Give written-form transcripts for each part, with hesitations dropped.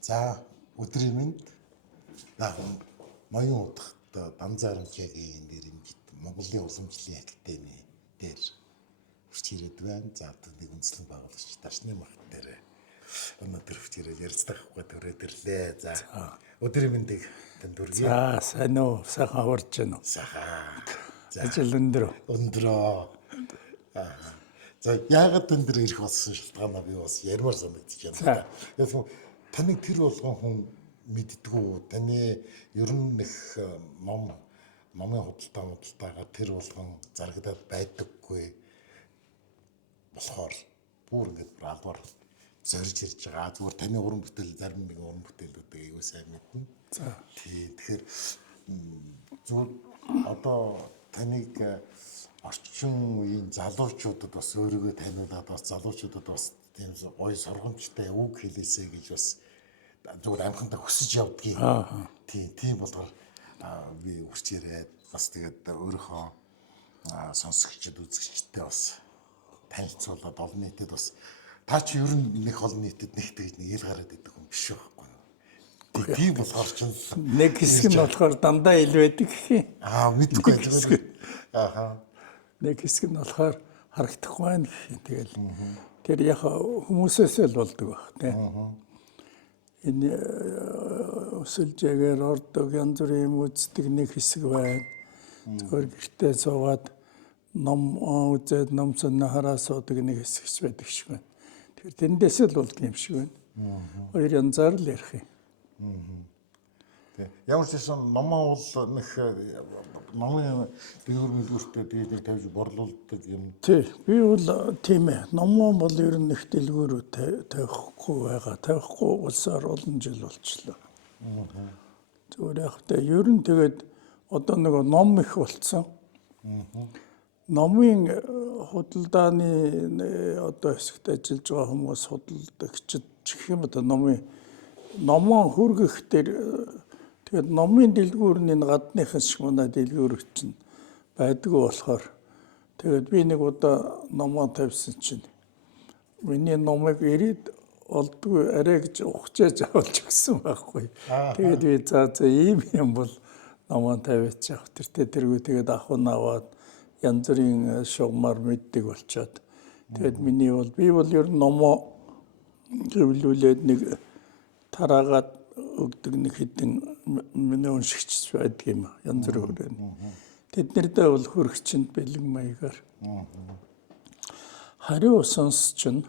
За өдрийн мэнд Маян удахт Данзаарамчаагийн нэрнжид Монголын уламжлалын академи дээр хүрч ирээд байна. За нэг үндэслэн байгуулагч Дашны мах дээр өнөөдөр хүрч ирээд ярилцлагахгүй төрөөд ирлээ. За өдрийн мэндийг танд хүргэе. За сайн уу? Сайхан хурж байна уу? Сайхан. Ажил өндөр. За яагаад энэ төр ирэх болсон шалтгаанаа би бас ярмаар санагдаж байна. Яг таны тэр болгон хүн мэддгүү. Таны ер нь нэг номын худалдаага тэр болгон зарагдаад байдаггүй болохоор бүр ингэж албаар зорж ирж байгаа. Зүгээр таны уран бүтээл зарим нэг уран бүтээлүүдийг аюу сайн мэднэ. За тэгэхээр зүгээр одоо таныг орчин үеийн залуучуудад бас өөрийгөө таниулаад бас залуучуудад бас тийм гоё сургамжтай үг хэлээсэй гэж бас зүгээр амхандаа хүсэж явдгийг. Тийм болохоор би үрч ирээд бас тэгээд өөрийнхөө сонсогчд үзэгчдтэй бас танилцуулаад олон нийтэд бас та чи ер нь нэг олон нийтэд нэг тэгж нэг ил гараад идэг хүн биш байхгүй. Тийм болохоор ч нэг хэсэг нь болохоор дандаа ил байдаг гэх юм. Мэдгүй байлгүй. Нэг хэсэг нь болохоор харагдахгүй байна гэх юм. Тэгэл тэр яг хүмүүсээс л болдог баг тийм. Энэ өсөлжээгээр ордог янз бүрийн юм үздэг нэг хэсэг байна. Зөвхөн гэртээ суугаад ном үзээд ном сонирхороо суудаг нэг хэсэгч байдаг шиг байна. Тэгэхээр тэндээс л болдог юм шиг байна. Хоёр янзаар л ярих юм. Ямар ч юм номоо бол нэг номын дээгүүр мэдүүртэй дийлэг тавьж борлуулдаг юм. Тий, би бол тийм ээ. Номоо бол ер нь их дэлгүүрөө тавихгүй байгаа. Тавихгүй улсаар олон жил болчихлоо. Зүгээр яг та ер нь тэгээд одоо нэг ном их болцсон. Номын худалдааны одоо хэсэгт ажиллаж байгаа хүмүүс худалдагчид гэх юм одоо номоо хүргэх дээр тэгээд номын дэлгүүрний гадныхын шиг манай дэлгүүр чинь байдгүй болохоор тэгээд би нэг удаа номоо тавьсан чинь миний номыг ирээд олдгүй арай гэж ухчээж авалж гисэн байхгүй. Тэгээд би за ийм юм бол номоо тавьчих авах тэргүү тэгээд ахуй наваад янз бүрийн шугамар мэддэг болчоод тэгээд миний бол би бол ер нь номоо хэвлүүлээд нэг тараагаад өгдөг нэг хэдэн миний уншигч байдаг юм янз бүрээр. Тэднэрдээ бол хөрөгчөнд бэлэн маягаар. Хариу сонсч нь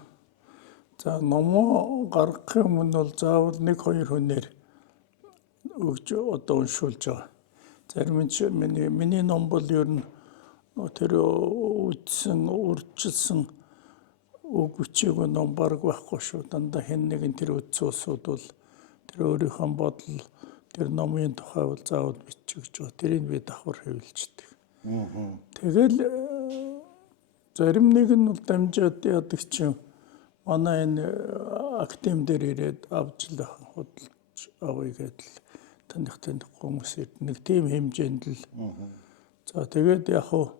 за номоо гаргахын өмнө бол заавал 1-2 хүнээр өгч одоо уншуулж байгаа. Зарим нь миний ном бол ер нь тэр үдсэн урьдчилсан үг үчээгүй ном баг байхгүй шүү. Дандаа хэн нэгэн тэр үдсэн усуд бол тэр өөрийнхөө бодол тэр номын тухай бол заавал бичих гэж байгаа. Тэрийг би давхар хэвлждэг. Тэгэл зарим нэг нь бол дамжаад яадаг чинь манай энэ академи дээр ирээд авч л худалдаж авъя гэдэл таних хүмүүс нэг тийм хэмжээнд л. За тэгээд яг хуу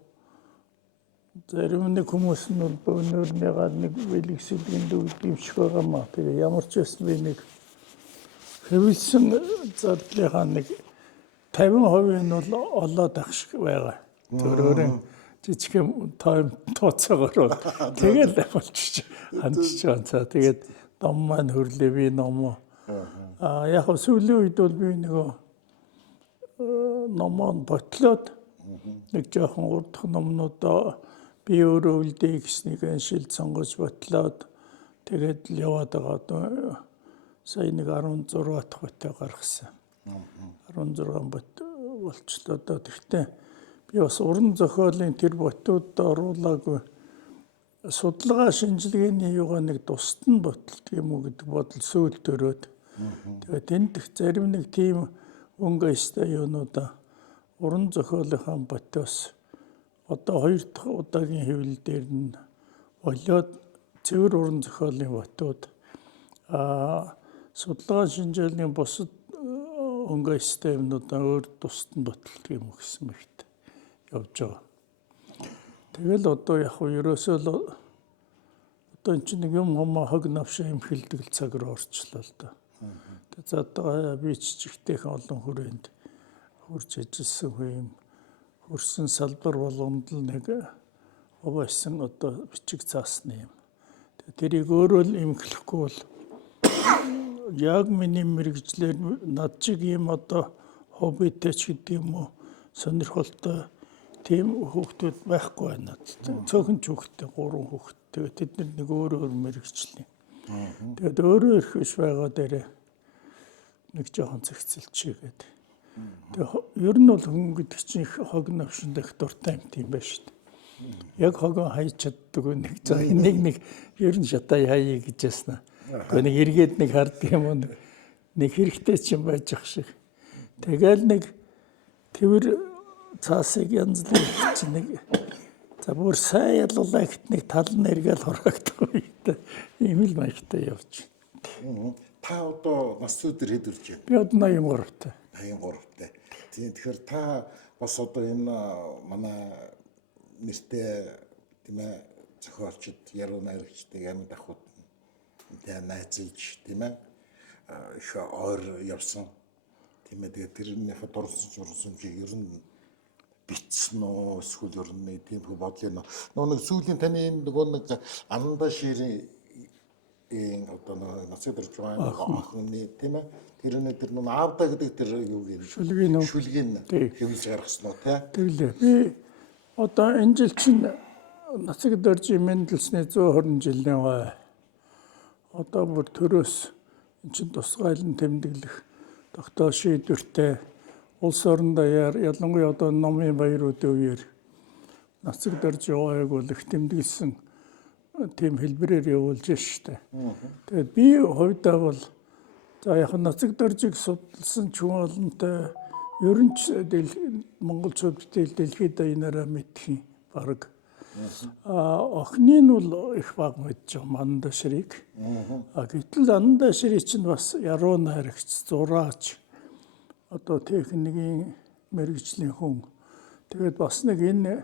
зарим нэг хүмүүс нь бол өнөөрнийгаа нэг бэлгэсэлгэнд өгдөг юм шиг байгаа маа. Тэгээ ямар ч байсан би нэг хэвлсэн зардлынхаа нэг 50% нь бол олоод ах шиг байгаа. Төрөөрийн жижиг юм тооцоогоор бол тэгэл болчих хандчих байна. За тэгээд ном маань хөрлөө би номоо. Яг сүүлийн үед бол би нөгөө номоо ботлоод нэг жоохон урдх номнуудаа би өөрөө үлдээ гэснийг шилд сонгож ботлоод тэгээд л яваад байгаа. Сая нэг 16 дахь ботой гаргасан. 16 бот болчлоо доо. Тэгтээ би бас уран зохиолын тэр ботууд оруулаагүй. Судалгаа шинжилгээний юугаа нэг тусад нь ботолт юм уу гэдэг бодол сүйд төрөөд. Тэгээд энд их зарим нэг тийм өнгө өстэй юунуудаа уран зохиолынхаа ботоос одоо 2 дахь удаагийн хэвлэл дээр нь болоод цэвэр уран зохиолын ботууд судалгаа шинжилгээний бусад өнгө системнуудаа өөр тусад нь ботолт юм гэсэн мэгт явж байгаа. Тэгэл одоо яг хөө ерөөсөө л одоо энэ чинь нэг юм хог навшаа имхэлдэг цаг руу орчлоо л да. За одоо би жижигтэйхэн олон хүрээнд хурж ажилласан юм. Хөрсөн салбар болгонд л нэг овоёсон одоо бичиг заасны юм. Тэрийг өөрөө л эмхлэхгүй бол яг миний мэрэгжлэр над чиг юм одоо хоббитэй ч гэдэг юм уу сонирхолтой тийм хүүхдүүд байхгүй байна. Цөөхөн ч хүүхдтэй 3 хүүхэд. Тэгээд тэд нэг өөр мэрэгчлээ. Тэгээд өөрөө их биш байгаа дээр нэг жоохон зэгцэлчээ гэдэг. Тэгээд ер нь бол хүн гэдэг чинь их хог навшин дэх дуртай юм тийм байна шүү дээ. Яг хогоо хайж чаддаг нэг за нэг ер нь шатай хаяа гэж яснаа. Гэхдээ нэг эргээд нэг харддаг юм уу нэг хэрэгтэй ч юм байж ах шиг. Тэгэл нэг тэрвэр цаасыг янзлах чинь нэг за бүр сайн ялуулаа гэт нэг тал нэргээл хураагдав юм. Ийм л маягтай явж. Та одоо нас өдөр хэд үрж байна? Би одоо 83-тай. 83-тай. Тэгэхээр та бас одоо энэ манай нэртэй тийм ээ зохиолчд, яруу найрагчдыг амьд ахуйд тэ найзалж тийм ээ их ойр явсан. Тийм ээ тэгээд тэрний дурсамжийг ер нь бичсэн үү эсвэл ер нь тийм хөө бодлоо нэг сүүлийн таны нөгөө нэг андаа ширийн одоо нас өдөр жоо охины тийм ээ тэр нэг аавда гэдэг тэр юу юм шүлгийн хэмжиж гаргасан уу тийм би одоо энэ жил чинь нацаг дөржийн мэндэлсний 120 жилийн гой одоо бүр төрөөс эн чинь тусгайлан тэмдэглэх тогтоол шийдвэртэй улс орондоо ялангуяа одоо номын баяруудын үеэр нацаг дөржийн гойг бол их тэмдэглэсэн тийм хэлбэрээр явуулж штэ. Тэгээд би хувьдаа бол за яг нацаг дөржиг судалсан ч олонтой ер нь монголчууд дэлхийд dayanараа мэдхийн баг. Охины нь бол их баг мэдж байгаа Андаа ширийг. Гэтэл Андаа ширийг чинь бас яруу найрагч, зураач одоо техникийн мэрэгжлийн хүн. Тэгээд бас нэг энэ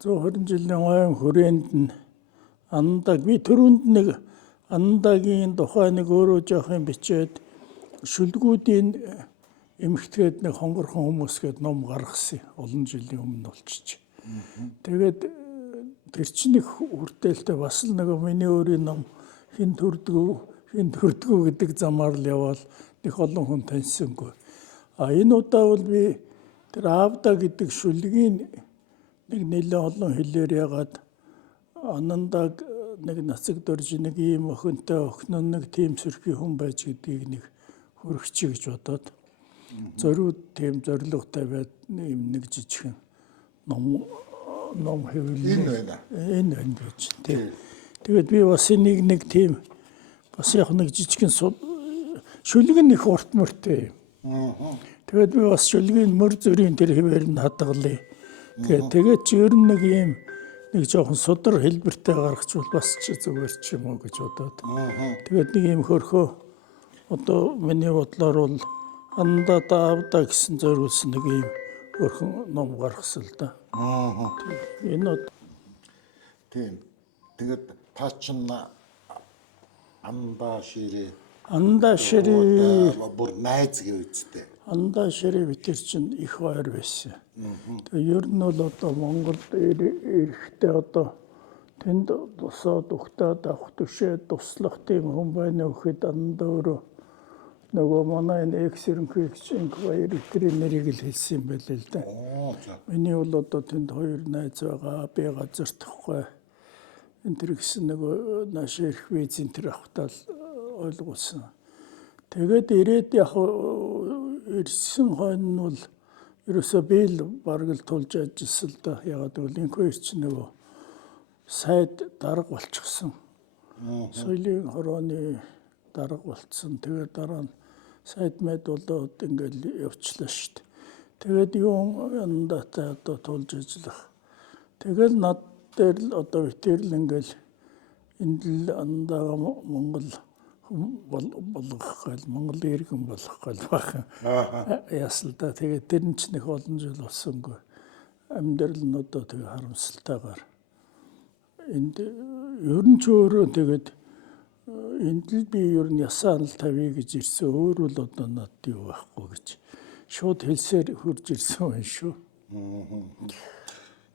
120 жилийн ойн хүрээнд нь Андаг би түрүүнд нэг Андагийн тухай нэг өөрөө жоохон бичээд шүлгүүдийн эмхтгээд нэг хонгорхон хүмүүс гээд ном гаргасан олон жилийн өмнө болчих. Тэгээд тэр чинь их хүртээлтэй бас л нэг миний өөрийн ном хин төрдгөө гэдэг замаар л явал их олон хүн таньсангүй. Энэ удаа бол би тэр аавда гэдэг шүлгийн нэг нэлээд олон хэлээр ягаад Анандаг нэг нацаг дөрж нэг ийм охинтой охин нэг тийм сөрхий хүн байж гэдгийг нэг хөрөгчий гэж бодоод зориуд тийм зоригтой байд нэг жижигхэн ном хэвлэл энэ гэж тийм. Тэгээд би бас энийг нэг тийм бас яг нэг жижигхэн шүлгэн их урт мөртэй юм. Тэгээд би бас шүлгийн мөр зүрийн тэр хэвээр нь хадгалъя. Тэгээд чи ер нь нэг ийм нэг жоохон судар хэлбэртэй гаргачвал бас ч зүгээр ч юм уу гэж бодоод. Тэгээд нэг юм хөрхөө одоо миний бодлоор бол Андаа аавда гэсэн зориулсан нэг юм хөрхөн ном гаргасан л да. Энэ тийм. Тэгээд та чинь Андаа ширээ бүр найз гэв үстэй. Андаа ширээ битэр чинь их ойр байсан. Тэгээ ер нь бол одоо Монголд эрэхтэй одоо тэнд босоод ухтаад авах төшөө туслах тийм хүн байна гэхэд Андаа өөрөө нөгөө манай энэ экс-ерөнхийлөгч баяр итрийн нэрийг л хэлсэн юм байл л да. Миний бол одоо тэнд хоёр найз байгаа. Би газар тахгүй. Энэ төр гэсэн нөгөө нааш ирэх визийн тэр авахтаа ойлгуулсан. Тэгээд ирээд яг ирсэн хойно нь бол ерөөсөө би л бараг л тулж ажилласан л да. Ягаад гэвэл энэ хоёр ч нөгөө сайд дарга болчихсон. Соёлын хорооны дарга болцсон. Тэгээд дараа нь сайд мэд болоод ингээл явчлаа шүү дээ. Тэгээд юу яндатай одоо тулж ажиллах. Тэгэл над дээр л одоо битэрл ингээл энд л Андаа Монгол болгох гал Монгол иргэн болгох гал бахан ясал да. Тэгээд тэр нь ч нэг олон жил болсонгүй. Амьдрал нь одоо тэгээ харамсалтайгаар энд ер нь ч өөрөө тэгээд энд л би ер нь ясаа л тавья гэж ирсэн. Өөр л одоо над юу байхгүй гэж шууд хэлсээр хурж ирсэн байх шүү.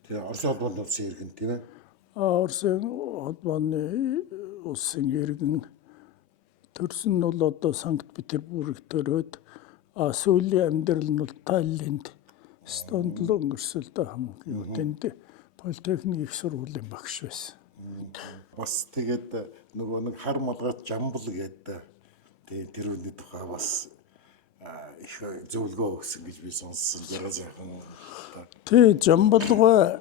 Тэгээ Орос улбанд улсын иргэн тийм ээ. Орсын холбооны улсын иргэн төрсөн нь бол одоо Санкт Петербург төрөөд сүүлийн амьдрал нь бол Таллинд Эстонд л өнгөрсөн л да хамгийн үтэнд политехник их сургуулийн багш байсан. Бас тэгээд нөгөө нэг хар малгайт жамбал гэдэг тэгээ тэрүүний тухай бас их зөвлөгөө өгсөн гэж би сонссон. Ягаад сайхан. Тэ Жамбалгой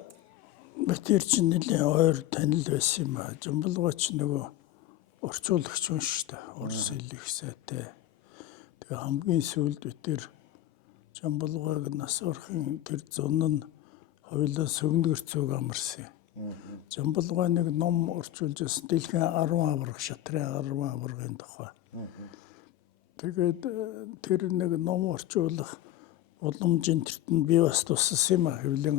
битэр чинь нэлийн ойр танил байсан юм аа. Жамбалгой ч нөгөө орчуулагч хүн шүү дээ. Орос хэлийг сайтай. Тэгээ хамгийн сүүлд битэр Жамбалгойг нас орохын тэр зун нь хоёулаа сөгнөгөр цуг амарсан. Жамбалгой нэг ном орчуулж байсан. Дэлхийн 10 аварга шатрын 10 аваргын тухай. Тэгээд тэр нэг ном орчуулах боломжийн тэртэн би бас туссан юм аа хэвлэлийн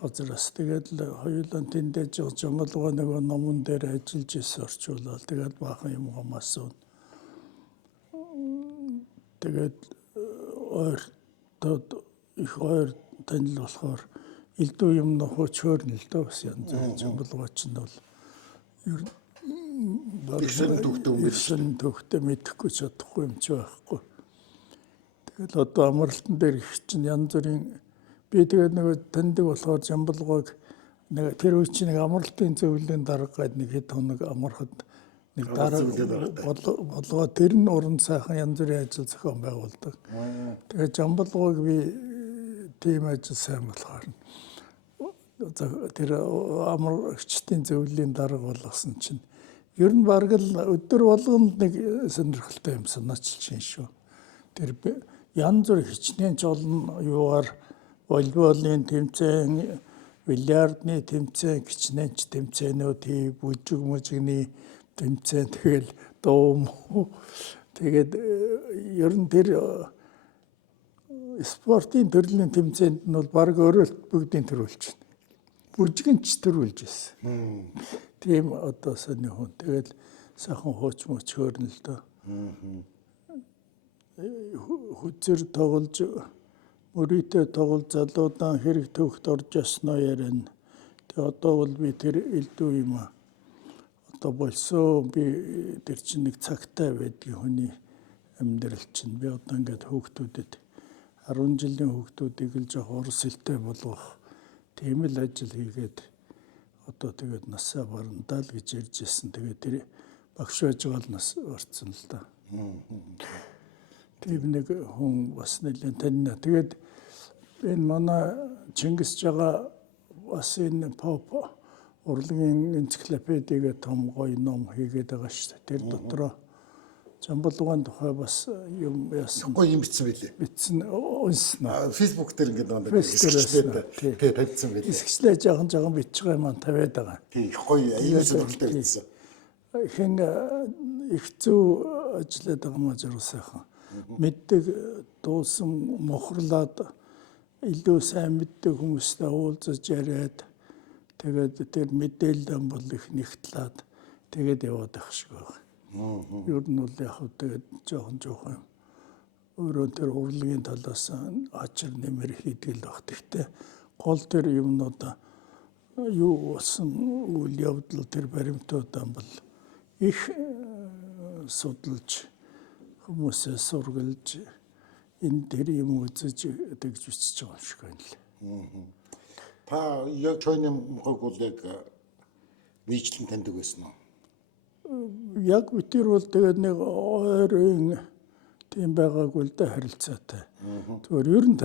газараас. Тэгээд л хоёулаа тэндэж Жамбалгой нэг номон дээр ажиллаж ирсэн орчуулаад тэгээд баахан юм хамаасан. Тэгээд их ойр танил болохоор элдв юм нөхөч хөөрнө л дөө бас янз бүр Жамбалгойч нь бол ер нь төгтөө мэдэхгүй чадахгүй юм чи байхгүй. Тэгэл одоо амралтан дээр их чинь янз бүрийн би тэгээд нэг таньдаг болохоор Жамбалгойг нэг тэр үе чинь нэг амралтын зөвлөлийн дарга гэдэг нэг хэд хоног амархад нэг дарга болгоо тэр нь уран сайхан янз бүрийн ажил зохион байгуулдаг. Тэгээд Жамбалгойг би тийм ажил сайн болохоор тэр амрагчдын зөвлөлийн дарга болгосон чинь ер нь бараг л өдөр болгонд нэг сонирхолтой юм санаачилж шин шүү. Тэр янз бүр хичнээн ч олон юугаар волейболын тэмцээн, бильярдны тэмцээн, хичнээнч тэмцээнүүд хий, бүжиг мужигны тэмцээн тэгэл дуум. Тэгээд ер нь тэр спортын төрлийн тэмцээнд нь бол бараг өрөөлт бүгдийн төрүүлж байна. Бүжигч төрүүлж байсан. Тийм одоо сони хүн. Тэгэл сайхан хууч мууч хөөрнө л дөө. Хүзэр тоглож мөрийтэй тоглож залуудан хэрэг төвхт орж ясноо ярина. Тэгээ одоо бол би тэр элдв юм аа. Одоо болсон би тэр чинь нэг цагтай байдгийн хүний амьдрал чинь би одоо ингээд хүүхдүүдэд 10 жилийн хүүхдүүдийг л жоох орос хэлтэй болгох тийм л ажил хийгээд одоо тэгээд насаа барандаа л гэж ярьж ирсэн. Тэгээд тэр багш байж байгаа л нас орцсон л да. Тийм нэг хүн бас нэлээд таньна. Тэгээд энэ манай Чингис жага бас энэ поп урлагийн энциклопедигээ том гоё ном хийгээд байгаа шүү дээ. Тэр дотроо Жамбалгойн тухай бас юм яасан. Гоё юм бичсэн байлээ. Бичсэн унснаа. Фэйсбүүк дээр ингээд нэг хэсэгчлээ тавьсан байлээ. Хэсэгчлээ жоохон бичиж байгаа маань тавиад байгаа. Тийм их гоё аюул сонирхолтой бичсэн. Хэн их зөв ажиллаад байгаа маа зэрэг сайхан. Мэддэг дуусан мохрлаад илүү сайн мэддэг хүмүүстэй уулзаж яриад тэгээд тэр мэдээлэл бол их нэгтлээд тэгээд яваад ах шиг байна. Ер нь бол яг тэгээд жоохон өөрөө тэр урлагийн талаас ачир нэмэр хийдэг л баг. Гэхдээ гол тэр юмнууд юу болсон үйл явдал тэр баримтуудаа бол их судалж хүмүүсээ сургалж энэ тэр юм үзэж тэгж бичиж байгаа юм шиг байна л. Та яг чойны мохог бол яг нийтлэн таньдаг байсан уу? Яг битэр бол тэгээд нэг ойрын тийм байгаагүй л да харилцаатай. Зүгээр ер нь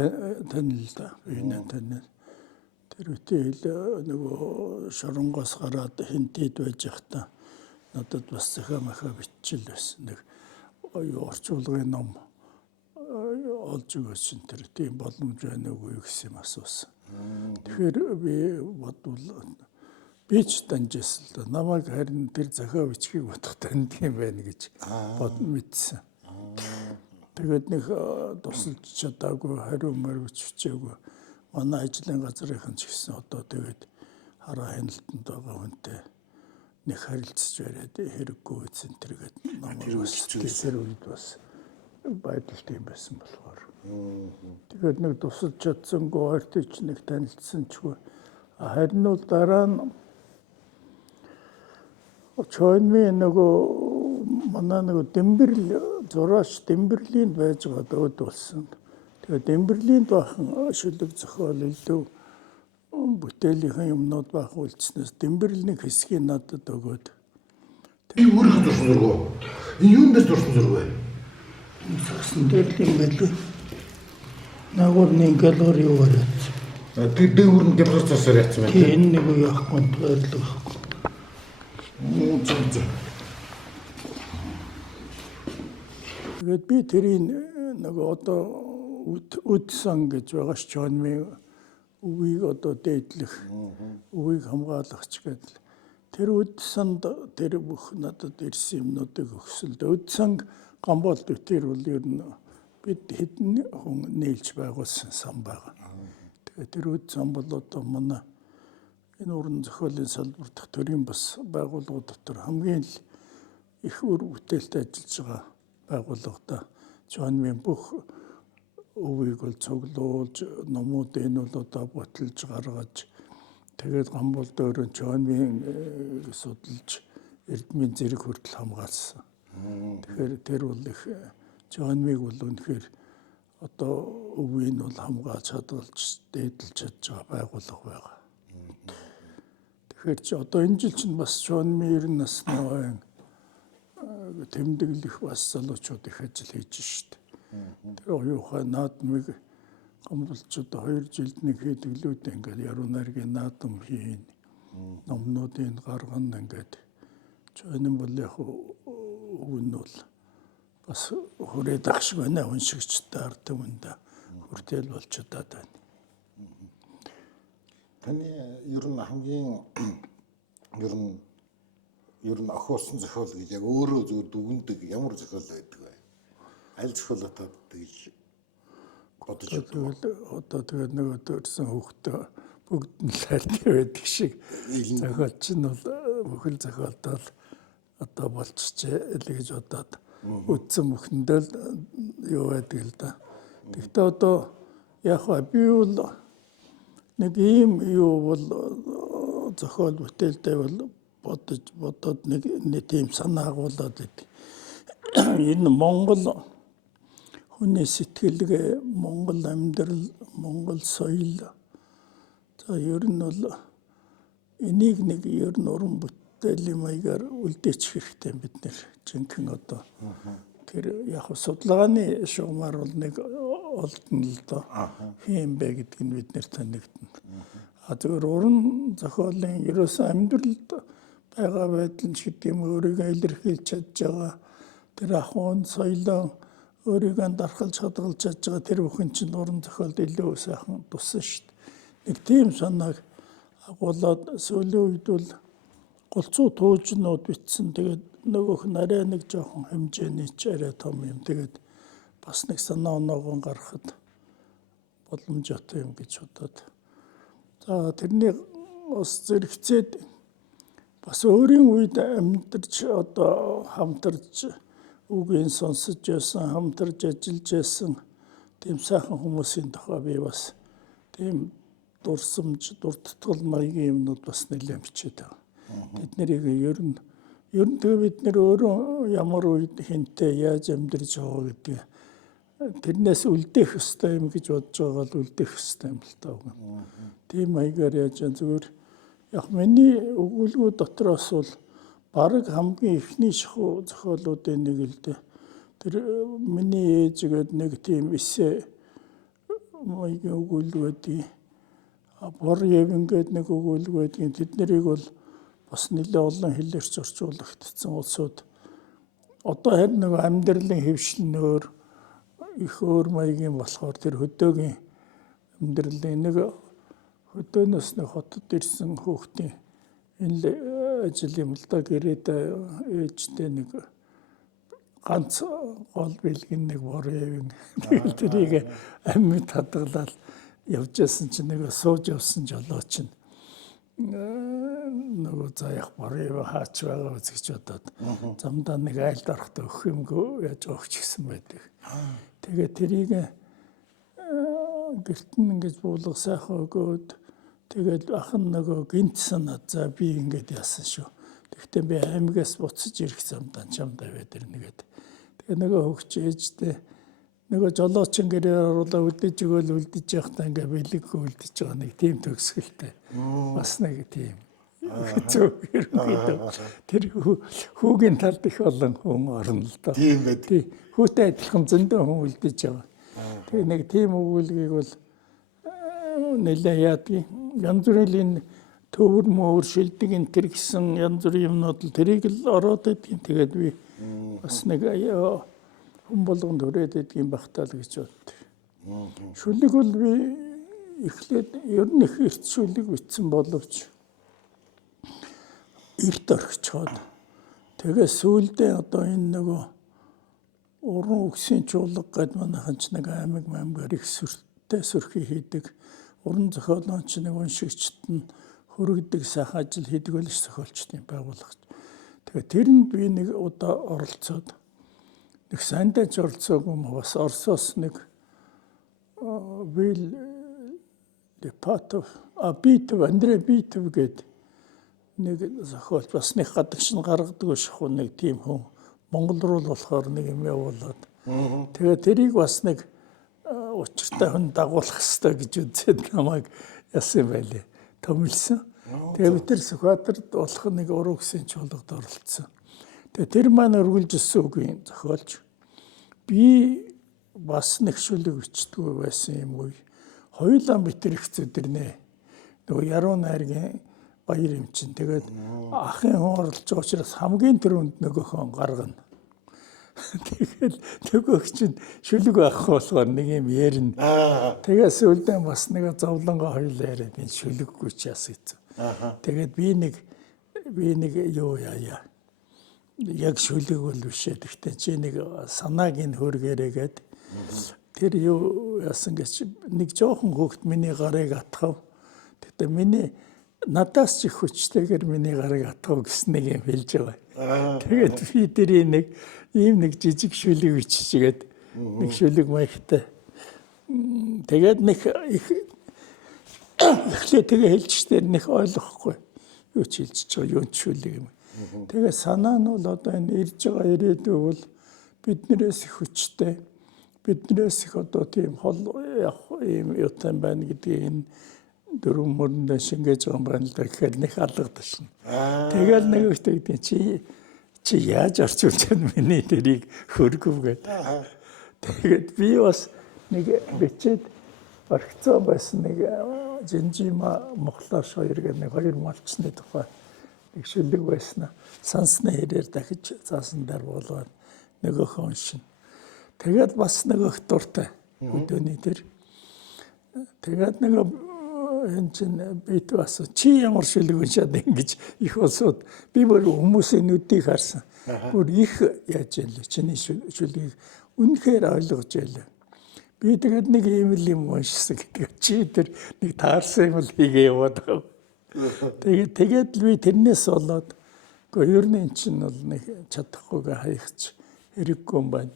танил л да. Энэ танил. Тэр үтэл нөгөө шоронгоос гараад хинтэд байж захта надад бас захаа махаа биччихэл байсан. Нэг орчуулгын ном олж өгсөн тэр тийм боломж байна уу гэсэн юм асуусан. Тэгэхээр би бодвол би ч таньжсэн л да. Намайг харин тэр захаа бичгийг бодох танд юм байна гэж мэдсэн. Тэгээд нэг тусалж чадаагүй хариу бичээгүй. Манай ажлын газрынхан ч гэсэн одоо тэгээд хараа хяналтанд байгаа хүнтэй нэг харилцаж бариад хэрэггүй үзэн тэргээд намайг бас тэр үед бас байдал тийм байсан болохоор. Тэгээд нэг тусалж чадсангүй хоёртой ч нэг танилцсан чгүй. Харин бол дараа нь Чойнми нөгөө манай нөгөө Дэмбэрл зураач Дэмбэрлинд байж байгаа өөд болсон. Тэгээд Дэмбэрлийн бахан шүлэг зохиол илүү бүтээлийн юмнууд бахан үлдснээс Дэмбэрлийн хэсгийг надад өгөөд. Энэ өөрийнхөө зурсан зураг уу? Энэ юунд дээр зурсан зураг вэ? Сагсан дээр л юм байлээ. Нагуурны галери юу гараад. Тэр дээгүүр нь гялгар цасаар яцсан байх. Тийм энэ нэг юу яахгүй байрлал. Тэгээд би тэрийн нөгөө одоо үдсэн гэж байгаа ш Чойнми үгийг одоо дээдлэх, үгийг хамгаалагч гэдэг. Тэр үдсэнд тэр бүх надад ирсэн юмнуудыг өгсөлд. Үдсэн Гамболд тэр бол ер нь бид хэдэн хүн нийлж байгуулсан сан байгаа. Тэгээд тэр үдсэн бол одоо манай энэ уран зохиолын салбар дахь төрийн бас байгууллагууд дотор хамгийн их үр бүтээлтэй ажиллаж байгаа байгууллагатай Чойнмийн бүх өвийг бол цуглуулж, номууд энэ бол одоо баталж гаргаж, тэгээд Гамболд өөрөө Чойнмийн судалж эрдмийн зэрэг хүртэл хамгаалсан. Тэгэхээр тэр бол их Чойнмиг бол үнэхээр одоо өвийг бол хамгаалж хадгалж, дээдлж чадж байгаа байгууллага байгаа. Тэгэхээр чи одоо энэ жил чинь бас Чойнми 90 насны хойно тэмдэглэх бас залуучууд их ажил хийж штт. Тэр оюухай наадмыг Гамболчууд 2 жилд нэг хийдэглүүд ингээд яруу найргийн наадам хийн. Номнуудыг гаргана ингээд. Чойнми бол яг өвн бол бас хүрээд ах шиг байна уншигчтай ард түмэндээ хүртэл болж чадаад байна. Таны ер нь хамгийн ер нь охиолсон зохиол гэж яг өөрөө зөв дүгндэг ямар зохиол байдаг вэ? Аль зохиолотод гэж бодож байна. Одоо тэгээд нөгөө төрсэн хүүхдээ бүгд нь лайртай байдаг шиг зохиолч нь бол бүхэл зохиолдол одоо болчихжээ л гэж бодоод үдсэн бүхэндээ л юу байдаг л да. Гэхдээ одоо яг би бол нэг ийм юу бол зохиол бүтээлтэй бол бодоод нэг тийм санаа агуулад байдаг. Энэ Монгол хүний сэтгэлгээ, Монгол амьдрал, Монгол соёл. За ер нь бол энийг нэг ер нь уран бүтээлийн маягаар үлдээчих хэрэгтэй бид нэр жинхэнэ одоо тэр яг судалгааны шугамар бол нэг олдно л доо хэм бэ гэдг нь бид нэр танигдана. Зөвхөн уран зохиолын ерөөсөн амьдралд байгаа байдал ч гэдэг юм өөрийгөө илэрхийлж чадж байгаа тэр ахуйн соёлоо өөрийгөө дархалж хадгалж чадж байгаа тэр бүхэн чинь уран зохиолд илүү сайхан туссан шүү дээ. Нэг тийм санааг агуулад сүүлийн үед бол голцоо туужнууд битсэн. Тэгээд нөгөөх нь арай нэг жоохон хэмжээний ч арай том юм. Тэгээд бас нэг санаа оноогоо гаргахад боломжтой юм гэж бодоод. За тэрний бас зэрэгцээд бас өөрийн үед амьдарч одоо хамтарч үгийн сонсож байсан, хамтарч ажиллаж байсан тийм сайхан хүмүүсийн тухай би бас тийм дурсамж, дуртатгал маягийн юмнууд бас нэлээд бичээд байгаа. Тэднийг ер нь тэгээ бид нэр өөрөө ямар үед хинтээ яаж амьдарч байгаа гэдэг тэрнээс үлдээх ёстой юм гэж бодож байгаа л үлдээх ёстой юм л таа. Тийм маягаар яаж зүгээр яг миний өгүүлбэр дотроос бол бараг хамгийн ихний шахуу зохиолуудын нэг л дээ. Тэр миний ээж гээд нэг тийм эссе маягийн өгүүлбэр байдгийг бор явин гээд нэг өгүүлбэр байдгийг тэднийг бол бас нэлээд олон хэлээрч орчуулагдсан улсууд одоо харин нэг амьдралын хэвшлэнөөр их өөр маягийн болохоор тэр хөдөөгийн амьдралын нэг хөдөөнөөс нэг хотод ирсэн хүүхдийн энэ ажил юм л да гэрээд ээжтэй нэг ганц гол бэлгэн нэг бор явин тэрийг амьд хадгалаад явж байсан чинь нэг сууж явсан жолооч нь нөгөө заяах барыг хаач байгаа үзэж бодоод замдаа нэг айлд орохтой өгөх юмгүй яаж өгч гисэн байдаг. Тэгээ тэрийг гэрт нь ингэж буулга сайхан өгөөд тэгээд ах нь нөгөө гинт санаад за би ингэж яасан шүү. Тэгтээ би аймагаас буцаж ирэх замдаа чамдаа байдаг нэгэд. Тэгээ нөгөө хөгч ээжтэй нөгөө жолоочин гэрээр оруулаа үлдэж өгөөл үлдэж явахдаа ингээ бэлэггүй үлдэж байгаа нэг тийм төгсгөлтэй. Бас нэг тийм зөв хэрэг. Тэр хүүгийн талд их олон хүн орно л доо. Тийм байд. Хүүтэй адилхан зөндөө хүн үлдэж байгаа. Тэгээ нэг тийм өгүүлгийг бол нэлээ яадгийг янз бүрийн төвөр мөр шилдэг энэ төр гэсэн янз бүрийн юмнууд л тэрийг л ороод идэх. Тэгээд би бас нэг хүн болгонд хүрээд идэх багтаал гэж боддог. Шүлэг бол би эхлээд ер нь их эрт шүлэг бичсэн боловч эрт орхичоод тэгээ сүүлдээ одоо энэ нөгөө уран үгсийн чуулга гэдэг манайхан ч нэг аймаг их сүрхий хийдэг. Уран зохиолч нэг уншигчд нь хөрөгдөг сайхан ажил хийдэг бол зохиолчдын байгууллагч. Тэгээ тэрэнд би нэг удаа оролцоод нэг сандаж оролцоогүй юм бас Оросоос нэг Андрей Битов гэдэг нэг зохиолч бас нэг гадагш нь гаргадаг шахуу нэг тийм хүн Монгол руу болохоор нэг юм явуулаад тэгээ тэрийг бас нэг учиртай хүн дагуулах хэрэгтэй гэж үзээд намайг яасан байлээ томилсон. Тэгээ бид тэр Сүхбаатарт болох нэг уран үгсийн чуулгад оролцсон. Тэгээ тэр маань өргөлжсөн үгийн зохиолч. Би бас нэг шүлэг бичдэггүй байсан юм уу? Хоёулаа бид тэр их зүдэрнэ. Нөгөө яруу найргийн баяр юм чинь. Тэгээд ахын хүн оролцож байгаа учраас хамгийн түрүүнд нөгөөхөн гаргана. Тэгэл нөгөөх чинь шүлэг авах болохоор нэг юм ярина. Тэгээ сүүлдээ бас нэг зовлонгоо хоёулаа яриад энэ шүлэггүй ч яасан. Тэгээд би нэг юу яа. Яг шүлэг бол биш ээ. Гэхдээ чи нэг санааг нь хөргээрээгээд тэр юу яасан гэж нэг жоохон хүүхэд миний гарыг атгав. Тэгтээ миний надаас ч их хүчтэйгээр миний гарыг атгав гэсэн нэг юм хэлж байгаа. Тэгээд би тэрийг нэг жижиг шүлэг биччихгээд нэг шүлэг маягтай. Тэгээд нэг их эхлээ тэгээ хэлжтэй нэг ойлгохгүй. Юу ч хэлж байгаа юу ч шүлэг юм. Тэгээ санаа нь бол одоо энэ ирж байгаа ирээдүй бол биднээс их хүчтэй. Биднээс их одоо тийм хол юм юутай байна гэдгийг энэ дөрвөн мөрөндөө шингээж байгаа юм байна л да гэхээр нэг алгадчихна. Тэгэл нэг ихтэй чи яаж орчуулж байгаа миний тэрийг хөргөвгээд. Тэгээд би бас нэг бичээд орхицоо байсан нэг Жинжима Мохлош хоёр гэдэг нэг хоёр малчсны тухай нэг шүлэг байснаа сансны хэрээр дахиж заасан дээр болоод нөгөөхөө уншина. Тэгээд бас нөгөөх дуртай өдөөний тэр. Тэгээд нэг энэ чинь бит бас чи ямар шүлэг уншаад ингэж их болсод би бүр хүмүүсийн нүдийг харсан. Бүр их яаж ялээ чиний шүлгийг үнэхээр ойлгож ялээ. Би тэгээд нэг ийм л юм уншсан гэдэг. Чи тэр нэг таарсан юм л хийгээ яваад байгаа. Тэгээд би тэрнээс болоод ер нь эн чинь бол нэг чадахгүйгээ хаягч хэрэггүй юм байна.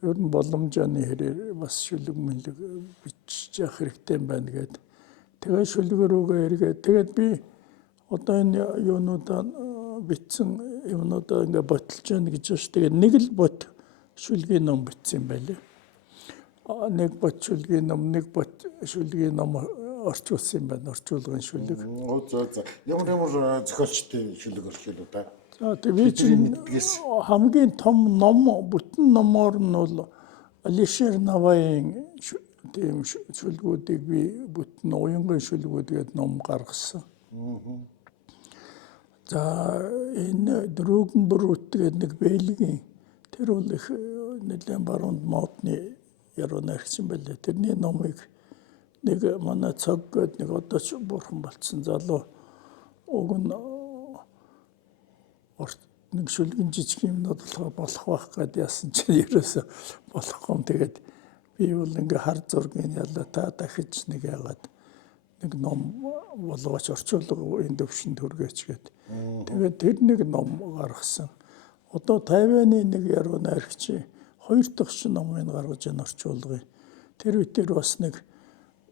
Ер нь боломжооны хэрээр бас шүлэг мэлэг бичиж явах хэрэгтэй юм байна гэдэг. Тэгээд шүлгэрүүгээ эргээд тэгээд би одоо энэ юунуудаа бичсэн юмнуудаа ингээ ботолж яана гэж байна. Тэгээд нэг л бот шүлгийн ном бичсэн юм байлээ. Нэг бот шүлгийн ном, нэг бот шүлгийн ном орчуулсан юм байна. Орчуулгын шүлэг. За. Ямар зохиолчдын шүлэг орчуулав та? За тэгээд чинь хамгийн том ном, бүтэн номоор нь бол Алишер Наваийн тийм шүлгүүдийг би бүтэн уянгийн шүлгүүд гэдэг ном гаргасан. За энэ Дрогн Брут гэдэг нэг Бельгийн тэр бол их нэлээд баруунд модны яруу найрагч юм байлээ. Тэрний номыг нэг манай цог гэдэг нэг одоо ч бурхан болцсон залуу уг нь нэг шүлгэн жижиг юмнууд болох байх гэдээ яасан чинь ерөөсө болохгүй. Тэгээд би бол ингээ хар зургийн ялла та дахиж нэг яагаад нэг ном болгооч орчуулга энэ төвшөнд хүргээч гээд. Тэгээд тэр нэг ном гаргасан. Одоо Тайваны нэг яруу найрагч 2 дахь номыг гаргаж ийн орчуулгыг. Тэр үедэр бас нэг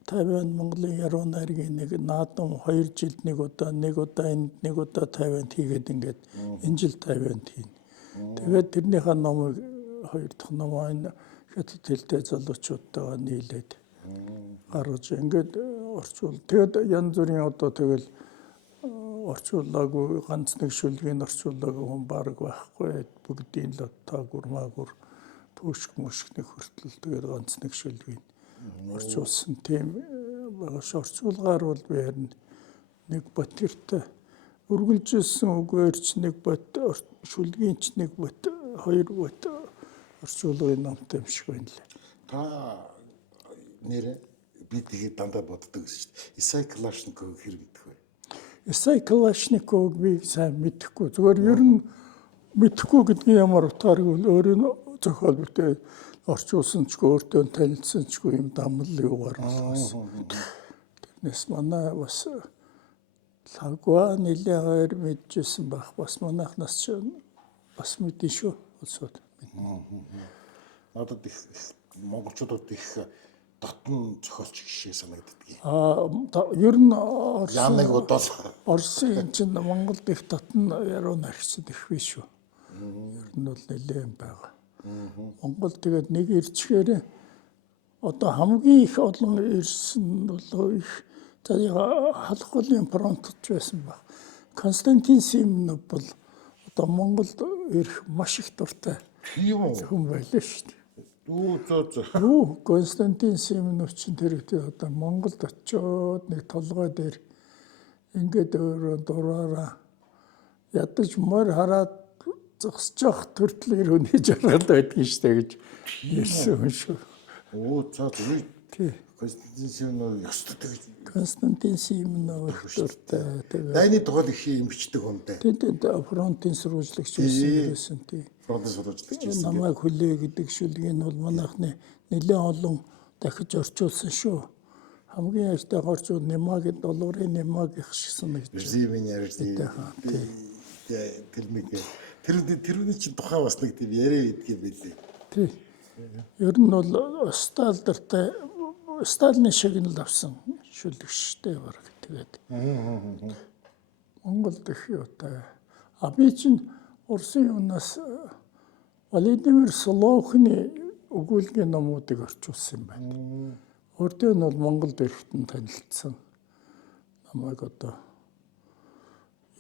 Тайван Монголын яруу найргийн нэг наадам 2 жилд нэг удаа энд нэг удаа Тайванд хийгээд ингээд энэ жил Тайванд хийн. Тэгээд тэрнийхээ номыг 2 дахь номоо энэ хятад хэлтэй залуучуудтайгаа нийлээд гаргаж ингээд орчуул. Тэгээд янз бүрийн одоо тэгэл орчуулаагүй ганц нэг шүлгийг орчуулаагүй хүн баг байхгүй. Бүгдийн лотта гурмаагур пүшк мөшкний хүртэл тэгээд ганц нэг шүлгийг орчуулсан тийм багш орчуулгаар бол би харин нэг Батэртэй үргэлжилсэн үгээрч нэг бот шүлгийнч нэг бот 2 бот орчуулгын номтой юм шиг байна лээ. Та нэрэ би тэгээд дандаа боддог гэсэн чинь Исай Калашников хэрэгдэх вэ? Исай Калашниковыг би сайн мэдэхгүй. Зүгээр ер нь мэдэхгүй гэдгийг ямар утгааргүй өөрийн зохиол бүтээл орчуулсан ч өөртөө танилцсан ч юм дамл юугаар болсон. Тэрнээс манай бас лагва нэлээ хоёр мэдчихсэн байх. Бас манайхнаас ч бас мэдэн шүү. Улсууд. Надад их монголчуудад их дотн зохиолч гişээ санагддаг. Ер нь Яныг удаа Оросын чинь Монголд их дотн яруу найрагчид их биш шүү. Ер нь бол нэлээд байгаа. Монгол тэгээд нэг ирчгээр одоо хамгийн их олон ирсэн бол их халахлын фронтод байсан баг. Константин Симонов бол одоо Монголд ирэх маш их дуртай хүн байлаа шүү дээ. Константин Симонов чинь тэр үед одоо Монголд очиод нэг толгой дээр ингээд өөрөө дураараа ядаж морь хараад зогсож явах төртөл ирүүний жаргал байдгийн штэ гэж ярьсан хүн шүү. Константин Симонов ёстой гэж. Константин Симонов дуртай. Дайны тухай их юм бичдэг хүнтэй. Тэгээд фронтын сурвалжлагч байсан тий. Фронтын сурвалжлагч байсан. Намайг хүлээ гэдэг шүлгийг бол манайхны нэлээд олон дахиж орчуулсан шүү. Хамгийн яштай орчуул Немагийн долларын Немаг их шиг санагдаж. Зимийн ярьж тэрний чинь тухай бас нэг тийм яриа идэх байлээ. Тий. Ер нь бол Сталины шагнал авсан шүлэгчтэй баг тэгээд. Монголд их юутай. Би чинь Оросын юунаас Владимир Соловхны өгүүлгийн номуудыг орчуулсан юм байна. Өөртөө нь бол Монголд ирэхтэн танилцсан. Намайг одоо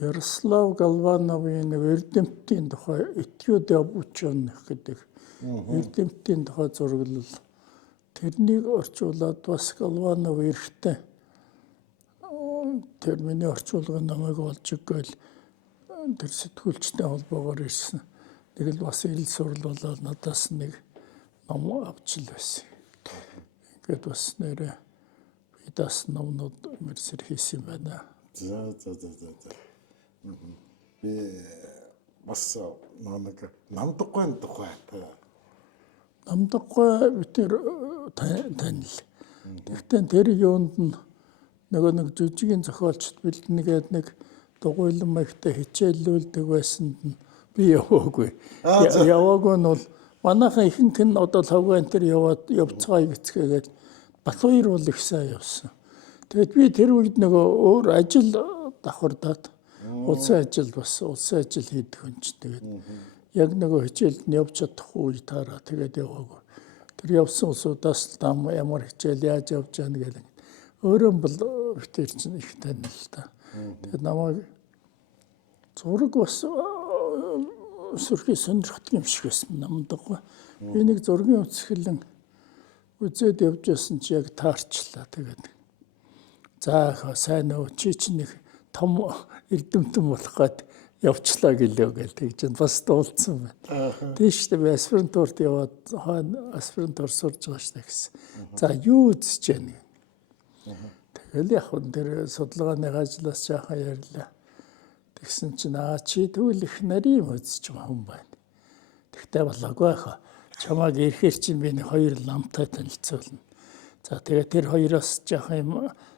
Ярослав Галвановын Эрдэмтдийн тухай Этюд Обучон гэдэг Эрдэмтдийн тухай зураглал тэрнийг орчуулад бас Галванов эрэхтэй тэр миний орчуулгын намайг олж өгөөл тэр сэтгүүлчтэй холбоогоор ирсэн. Тэгэл бас ил сурлуулаад надаас нэг ном авч л байсан. Ингээд бас нэрэ бидас номнууд мэрсэр хийсэн байна. За. Би бас нэг намдаггүй тухай. Намдаггүй битэр танил. Гэхдээ тэр юунд нэг жүжигийн зохиолчд бэлдэнэгээд нэг дугуйлан маягтай хичээллүүлдэг байсанд нь би яваагүй. Яваагүй нь бол манайхан ихэнх нь одоо лавгаан тэр явцгаая гэцгээгээд Батбаяр бол их сайн явсан. Тэгээд би тэр үед нөгөө өөр ажил давхардаад улсын ажил хийдэг хүн ч тэгээд яг нөгөө хичээлд нь явж чадахгүй үе таараа тэгээд яваагүй. Тэр явсан улсуудаас л ямар хичээл яаж явж яана гэдэг. Өөрөө бол битэр чинь их танил л та. Тэгээд намайг зураг бас сүрхий сонирхдаг юм шиг байсан намдаггүй. Би нэг зургийн үсгэлэн үзээд явж байсан чи яг таарчлаа тэгээд. За сайн нөө чи чинь нэг том эрдэмтэн болох гээд явчлаа гэлөө гэл тэгж бас дуулцсан байна. Тийштэй би аспирантурт яваад аспирантур сурж байгаа штэ гэсэн. За юу үзэж яана. Тэгэл яг тэр судалгааны ажлаас жаахан ярьлаа. Тэгсэн чинь чи тэгвэл их нарийн үзэж байгаа хүн байна. Тэгтээ болоогүй хаа. Чамааг ирэхээр чинь би нэг 2 ламтай танилцуулна. За тэгээд тэр 2-оос жаахан юм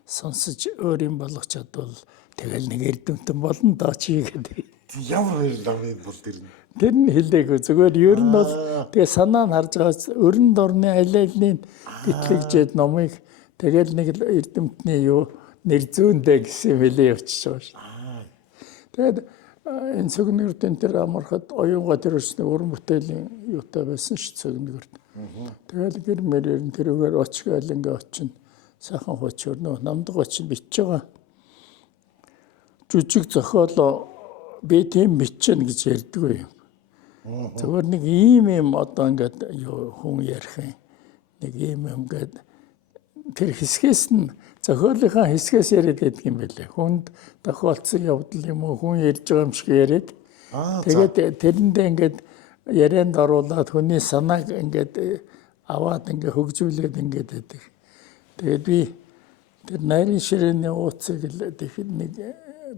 сонсож өөр юм болгох чадвал тэгэл нэг эрдэмтэн болно доо чи гэдэг. Ямар хоёр намын бол тэр нь. Тэр нь хэлээгүй зүгээр ер нь бол тэгээ санаа нь харж байгаас өрн дорны аль альнийг битлэгжээд номыг тэгэл нэг эрдэмтний юу нэр зүүндээ гэсэн хэлээ явчихж байгаа шүү. Тэгээд энэ цогногөртөн тэр амархад оюунгаа тэр өсний уран бүтээлийн юутай байсан шүү цогногөрт. Тэгэл гэр мэрээр нь тэрүүгээр очгаал ингээ очино. Сайхан хочор нөө намдаг очино бичиж байгаа. Жүжиг зохиолоо би тийм бичнэ гэж ярьдаггүй юм. Зүгээр нэг ийм одоо ингээд хүн ярих юм. Нэг ийм ингээд тэр хэсгээс нь зохиолынхаа хэсгээс яриад байдаг юм байлээ. Хүнд тохиолдсон явдал юм уу хүн ярьж байгаа юм шиг яриад. Тэгээд тэрэндээ ингээд ярианд оруулаад хүний санааг ингээд аваад ингээд хөгжүүлээд ингээд байдаг. Тэгээд би тэр найрын ширээний ууцыг л нэг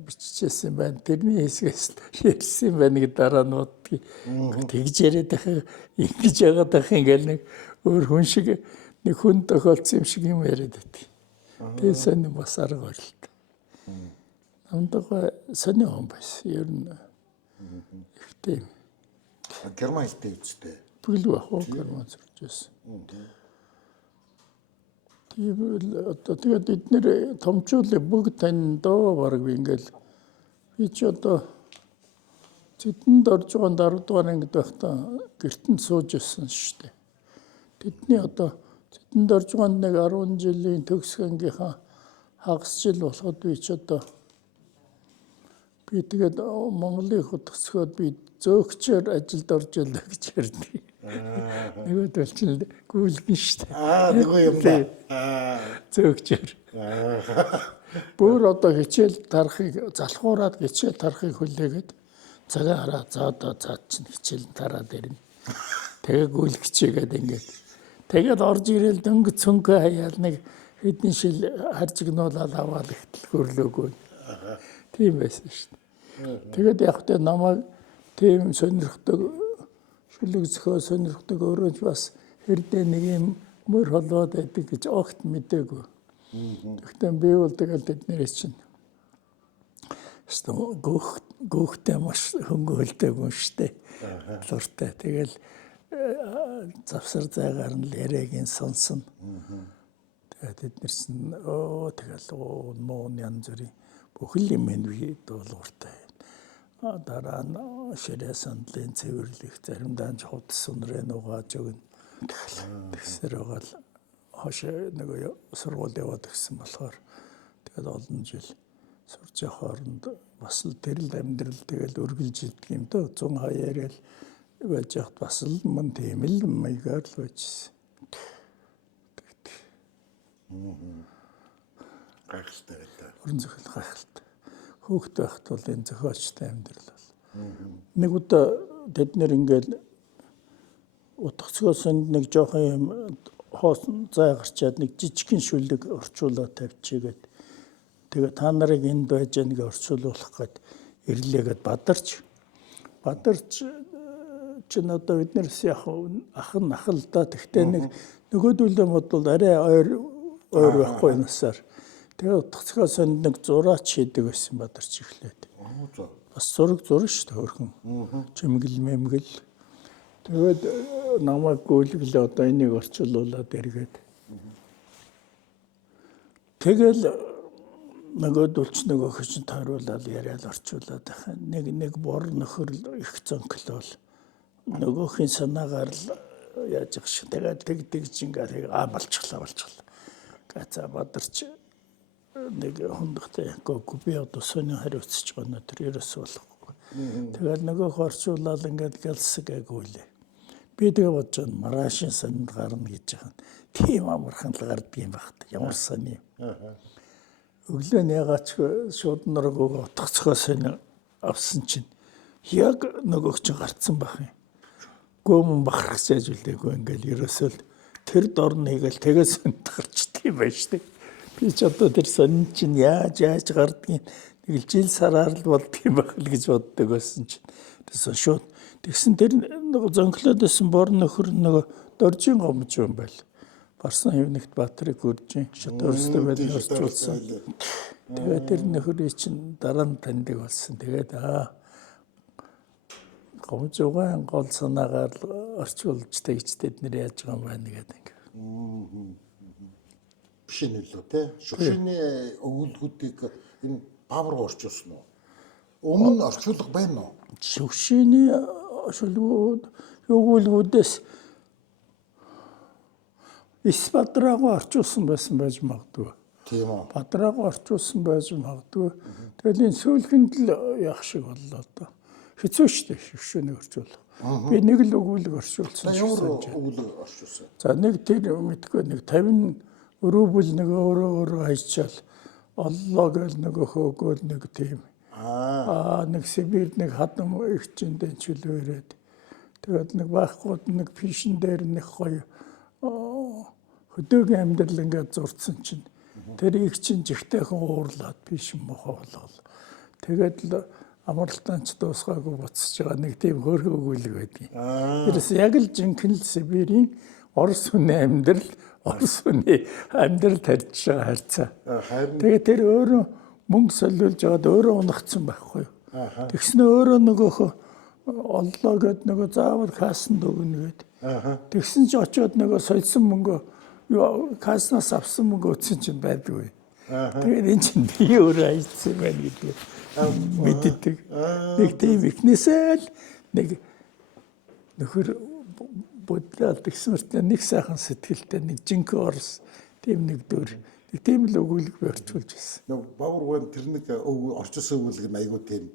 биччихсэн байна. Тэрний хэсгээс ярьсан байна гэдэг дараа нь удаа тэгж яриад байхаа ингэж яагаад байх юм гээл нэг өөр хүн шиг нэг хүн тохиолдсон юм шиг юм яриад байдаг. Тэгээ сони бас арга барилт. Намдаа сони хүн байсан. Ер нь ихтэй. Герман хэлтэй үстэй. Бүлгүй хоо герман сурч байсан. Тэгээд эдгээр томчуулыг бүгд тань доо бараг ингээл би ч одоо тэдэнд орж байгаа 10 дугаар ангид байхдаа гэртэн сууж ирсэн шүү дээ. Тэдний одоо тэдэнд орж байгаа нэг 10 жилийн төгсөх ангийнхаа хагас жил болоход би ч одоо би тэгээд Монголын хөтгсгөөд би зөөгчээр ажилд орж ялаа гэж ярьдаг. Нөгөөд болчихлоо гүйлгэн шүү дээ. Нөгөө юм да. Зөөгчээр. Бүр одоо хичээл тарахыг залхуураад хичээл тарахыг хүлээгээд цагаа хараа за одоо цаад чинь хичээл тараад ирнэ. Тэгээ гүйлгчээгээд ингээд. Тэгээд орж ирээл дөнгө цөнгө хаяал нэг хэдэн шил харжигнуулаад аваад ихтэл хөрлөөгөө. Тийм байсан шүү дээ. Тэгээд яг тэ намайг тийм сонирхдаг шүлэг зөхөө сонирхдаг өөрөө ч бас хэрдээ нэг юм мөр холбоод байдаг гэж огт мэдээгүй. Тэгтээ би бол тэгэл тэднээс чинь гөөхтэй маш хөнгөлтэй хүн штэ. Луртай. Тэгэл завсар зайгаар нь яриагийн сонсон. Тэгээд тэднэр чинь тэгэл нуун янз бүрийн бүхэл юм би дуулууртай. Дараа нь ширээ сандлын цэвэрлэх заримдаа ч хот сүнрээ нугааж өгнө. Тэгсэр байгаа л хош нэг сургууль яваад гисэн болохоор тэгээд олон жил сурж явах хооронд бас л тэрл амьдрал тэгэл өргөлжилдэг юм дөө 100 хаяарэл байж явахд бас л мөн тийм л маягаар л байжсэн. Гайхалтай байлаа. Орон зохиол гайхалтай. Хөөхтэй байхад бол энэ зохиолчтой амьдрал бол. Нэг удаа тэд нэр ингээл утгацгоос нэг жоохон юм хоосон зай гарчаад нэг жижигхэн шүлэг орчуулаад тавьчихгээд тэгээ та нарыг энд байж нэг орчуулах гээд ирлээгээд бадарч чинь одоо биднээс яг ах л да. Тэгтээ нэг нөгөөдөлөө бодвол арай ойр байхгүй насаар тэгээ утгацгоос нэг зураач хийдэг байсан бадарч эхлээд. Бас зураг шүү дээ хөрхөн. Чимгэл мэмгэл. Тэгээд намайг гүйлгэлээ одоо энийг орчуулуулаад эргээд. Тэгэл нөгөөдөлч нөгөө хөчин тойруулаад яриад орчуулаад байх. Нэг бор нөхөр их зөнклөл нөгөөхийн санаагаар л яаж их шиг тэгээд тэгж ингээд болчихлоо. Гаца бадарч нэг хондохтой би одоо сони хариуцж байгаа нь тэр ерөөс болохгүй. Тэгээд нөгөө хорчуулаад ингээд гэлсэг агуулээ. Би тэгээ бодож байна маргаашийн сонинд гарна гэж байгаа. Тийм амархан л гардаг юм багт. Ямар сони. Өглөө ягаад ч шууд нөргөө утгацгоо сони авсан чинь яг нөгөөч чинь гарцсан байх юм. Гөөмөн бахархаж ажиллаагүй ингээд ерөөсөө тэр дорн хийгээл тэгээ сонинд гарчдаг юм байна шүү дээ. Би ч одоо тэр сонин чинь яаж гардгийг нэг жил сараар л болдгийм байх л гэж боддог байсан чинь. Тэсэн шууд тэгсэн тэр нэг зөнхлөөдсэн бор нөхөр нөгөө доржийн гомж юм байл. Барсан хэвнэгт Баатрыг гүржин шат өөрсдөө байдлыг орчуулсан. Тэгээд тэр нөхөрий чинь дараа нь таньдаг болсон. Тэгээд гомжуугаан гол санаагаар орчуулж тэгж тэд нэр яаж байгаа юм байна гэдэг ингээ. Биш нь лөө те. Шүгшиний өгүүлбэрүүдийг энэ Баавар орчуулсан уу? Өмнө орчуулга байна уу? Шүгшиний өгүүлбэрүүдээс Исбадраг орчуулсан байсан байж магадгүй. Тийм үү. Бадраг орчуулсан байж магадгүй. Тэгэл энэ сүүлхэнд л яах шиг боллоо доо. Хэцүү шттэ шүгшиний орчуулга. Би нэг л өгүүлэг орчуулсан. Ямар өгүүлэг орчуулсан? За нэг тэр мэдгүй нэг 50 өрөөвөл нэг өөрөө хайчаал оллоо гэл нөгөө хөөгөөл нэг тийм. Нэг Сибирь нэг хадам ихчэндээ чөлөөрөөд. Тэгээд нэг байхгүй нэг пишин дээр нэг гоё хөдөөгийн амьдрал ингээд зурцсан чинь тэр их чинь жигтэйхэн уурлаад пишин мохоо болол. Тэгээд л амралтанч дуусгаагүй буцаж байгаа нэг тийм хөөрхөн өгүүлэг байдгийг. Тэрс яг л жинхэнэ л Сибирийн Орос хүний амьдрал, Орос хүний амьдрал тарьж байгаа харьцаа. Тэгээд тэр өөрөө мөнгө солиулж аваад өөрөө унагцсан байхгүй юу. Тэгснэ өөрөө нөгөөхөө оллоо гэд нөгөө заавал кассанд өгнө гэд. Тэгсэн чи очиод нөгөө сольсон мөнгө касснаас авсан мөнгө өтсөн чинь байдгүй. Тэгээд эн чинь би өөрөө хайцсан байна гэдэг мэддэг. Нэг тийм ихнээсээ л нэг нөхөр бодлоод тэгсмэртээ нэг сайхан сэтгэлтэй нэг жинхэнэ Орос тийм нэг дөр. Тийм л өгүүлэг барьцуулж байсан. Нөгөө Баавар гоо тэр нэг орчуулсан өгүүлэг нь айгуу тийм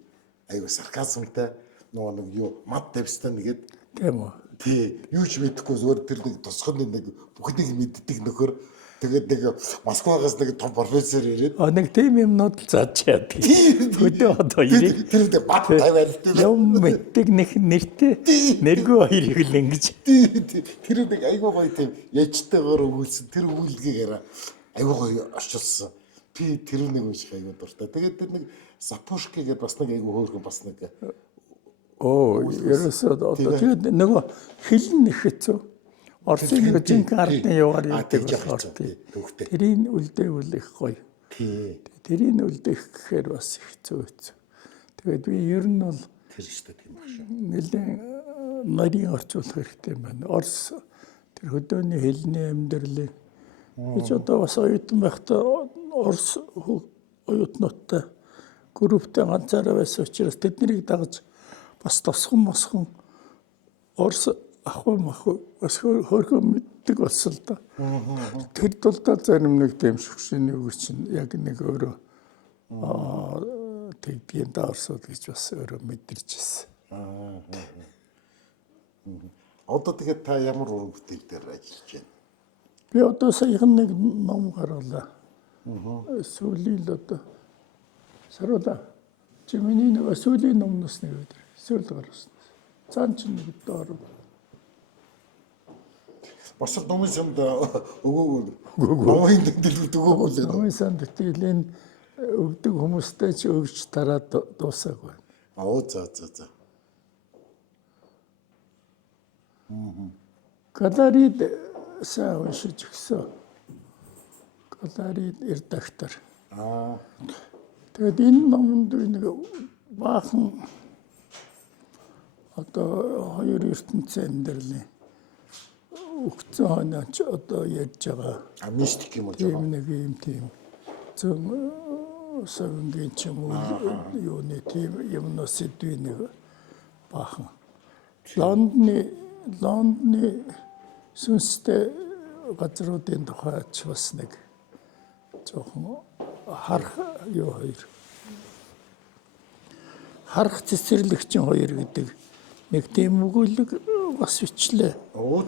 айгуу сарказмтай нөгөө нэг юу мад тавьстай нэгэд тийм үү. Тий, юу ч мэдэхгүй зүгээр тэр нэг тусганы нэг бүхнийг мэддэг нөхөр тэгээд нэг Москвагаас нэг том профессор ирээд нэг тийм юмнууд л зааж яадаг. Хөдөө одоо ирээд тэр нэг бат тавиал тийм юм мэддэг нэртэй нэргүй хоёрыг л ингэж тэр нэг айгуу гоё тийм яжтайгаар өгүүлсэн тэр өгүүлгийг айгуу гоё орчуулсан. Би тэр нэг унших айгуу дуртай. Тэгээд тэр нэг Сапушки гэдэг бас нэг айгуу хөөрхөн бас нэг ерөөсөө одоо тэгээд нөгөө хэлн их хэцүү. Орсын нэг жинхэнэ ардны яваар явдаг болохоор тэрийн үлдээвэл их гоё. Тэрийн үлдээх гэхээр бас хэцүү. Тэгээд би ер нь бол тэр ихтэй тийм баг шүү. нэлээд нарийн орчуулах хэрэгтэй байна. Орс тэр хөдөөний хэлний амьдралыг гэж одоо бас оюутан байхдаа Орс оюутнуудтай групптэй ганцаараа байсан учраас тэднийг дагаж бас тосхон Орс ахгүй бас хөрхөн мэддэг болсон л да. Тэр тулдаа зарим нэг тийм шүгшиний үг чинь яг нэг өөрөө тэгдгийн даарсууд гэж бас өөрөө мэдэрч ирсэн. Одоо тэгээд та ямар уран бүтээл дээр ажиллаж байна? Би одоо саяхан нэг ном гаргалаа. Сүүлийн л одоо саруула чимэний нэг сүүлийн номноос нэг өдөр сүүл гаргасан. Цаан ч нэг доор Босод номын самд өгөөгүй. Номын дэлгүүд өгөөгүй л. Номын самд тэтгэлийн өгдөг хүмүүстэй ч өгч тараад дуусаагүй. За. Галарид сайн уншиж өгсөн. Галарид редактор. Тэгээд энэ номонд нэг баахан одоо хоёр ертөнцийн амьдралын өгцөн хонооч одоо ярьж байгаа. Мистик юм уу? Тийм нэг юм тийм. Зөв савингийн ч юм уу юуны тийм юмнаас сэдвээ нэг баахан. Лондны сүнстэй газруудын тухайч бас нэг жоохон харах юу хоёр. Харах цэцэрлэгчин хоёр гэдэг нэг тийм өгүүлэг бас бичлээ.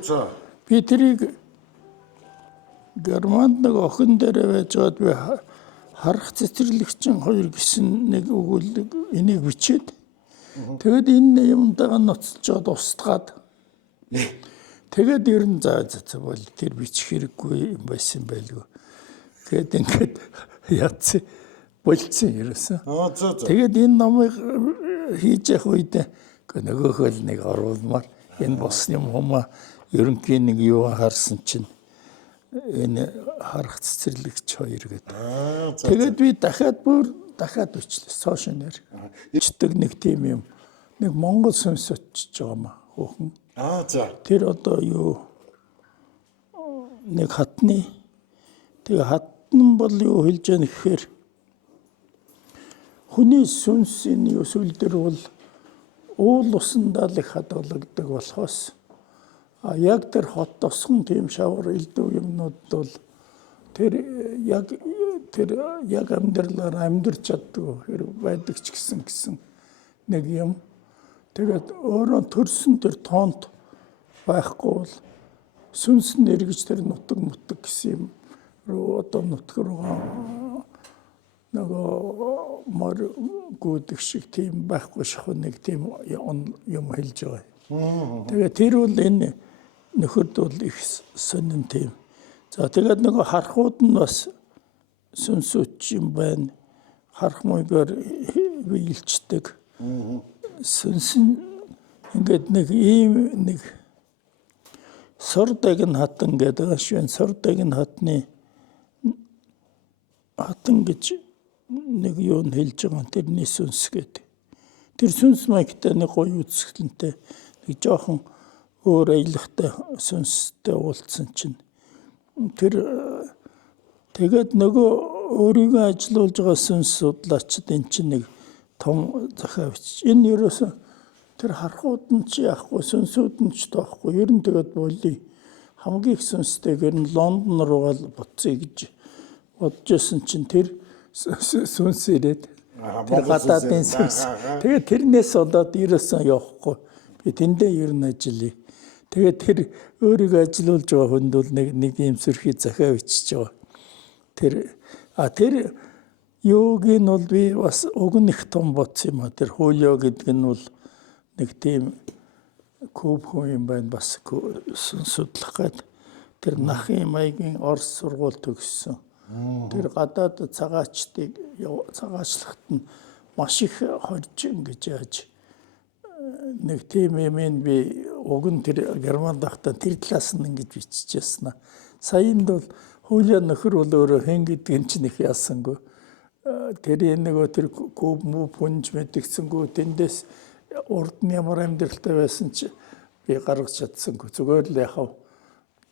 За. Би тэрийг Германд нэг охин дээр байж байгаад би харах цэцэрлэгчин хоёр гэсэн нэг өгүүлэг энийг бичээд тэгээд энэ юмдаа ноцолжоод устгаад тэгээд ер нь заа бол тэр бичих хэрэггүй юм байсан байлгүй. Тэгээд ингээд яатсан болцсон ерөөсөн. Тэгээд энэ номыг хийж явах үед нөгөөхөө нэг оруулмаар энэ босны юм ерөнхийн нэг юу харсан чинь энэ харах цэцэрлэгч хоёр гэдэг. За. Тэгээд би дахиад бичлээ сошинер. Ичдэг нэг тийм юм. Нэг Монгол сүнс очиж байгаа маа хөөхөн. За. Тэр одоо юу нэг хатны тэгээ хатан бол юу хэлж яах гэхээр хүний сүнсийн өсвөл дээр бол уул усандаа л их хадгалагддаг болохоос яг тэр хот тосгон тийм шавар элдв юмнууд бол тэр яг амьдралаар амьдарч чаддаг хэрэг байдаг ч гэсэн нэг юм. Тэгээд өөрөө төрсөн тэр тоонт байхгүй бол сүнс нэргэж тэр нутаг гэсэн юм руу одоо нутаг руугаа нөгөө мөр гүдэг шиг тийм байхгүй шахуу нэг тийм юм хэлж байгаа. Тэгээд тэр бол энэ нөхөрд бол их сонин тийм. За тэгээд нөгөө харахууд нь бас сүнсүч юм байна. Харах маягаар биелждэг. Сүнс нь ингээд нэг сордаг нь хатан гэдэг ашиг сордаг нь хатны хатан гэж нэг юу нь хэлж байгаа тэрний сүнс гэдэг. Тэр сүнс маягтай нэг гоё үзэсгэлэнтэй нэг жоохон өөр аялахтай сүнстэй уулзсан чинь тэр тэгээд нөгөө өөрийгөө ажилуулж байгаа сүнс судлаачид эн чинь нэг том захаа бичиж энэ ерөөсө тэр харахууд нь ч яахгүй сүнсүүд нь ч тоохгүй ер нь тэгээд болий хамгийн их сүнстэйгээр нь Лондон руугаа буцъя гэж бодожсэн чинь тэр сүнс ирээд тэр гадаадын сүнс тэгээд тэрнээс болоод ерөөсөн явахгүй би тэндээ ер нь ажиллая. Тэгээд тэр өөрийгөө ажилуулж байгаа хүнд бол нэг юм сөрхий захаа бичиж байгаа. Тэр юуг нь бол би бас уг нь их том бодсон юм а. Тэр хуулио гэдэг нь бол нэг тийм куб хүн юм байна бас судлах гээд тэр нахын маягийн Орос сургууль төгссөн. Тэр гадаад цагаачлагт нь маш их хорж ингэж яаж нэг тийм юм би уг нь тэр Германд байхдаа тэр талаас нь ингэж биччихсэн. Саянд бол хуулиа нөхөр бол өөрөө хэн гэдгийг чинь их яасангүй. Тэр нөгөө тэр куб пүнж мэдгцэнгүү тэндээс урд нь ямар амьдралтай байсан чи би гаргаж чадсангүй. Зүгээр л яхав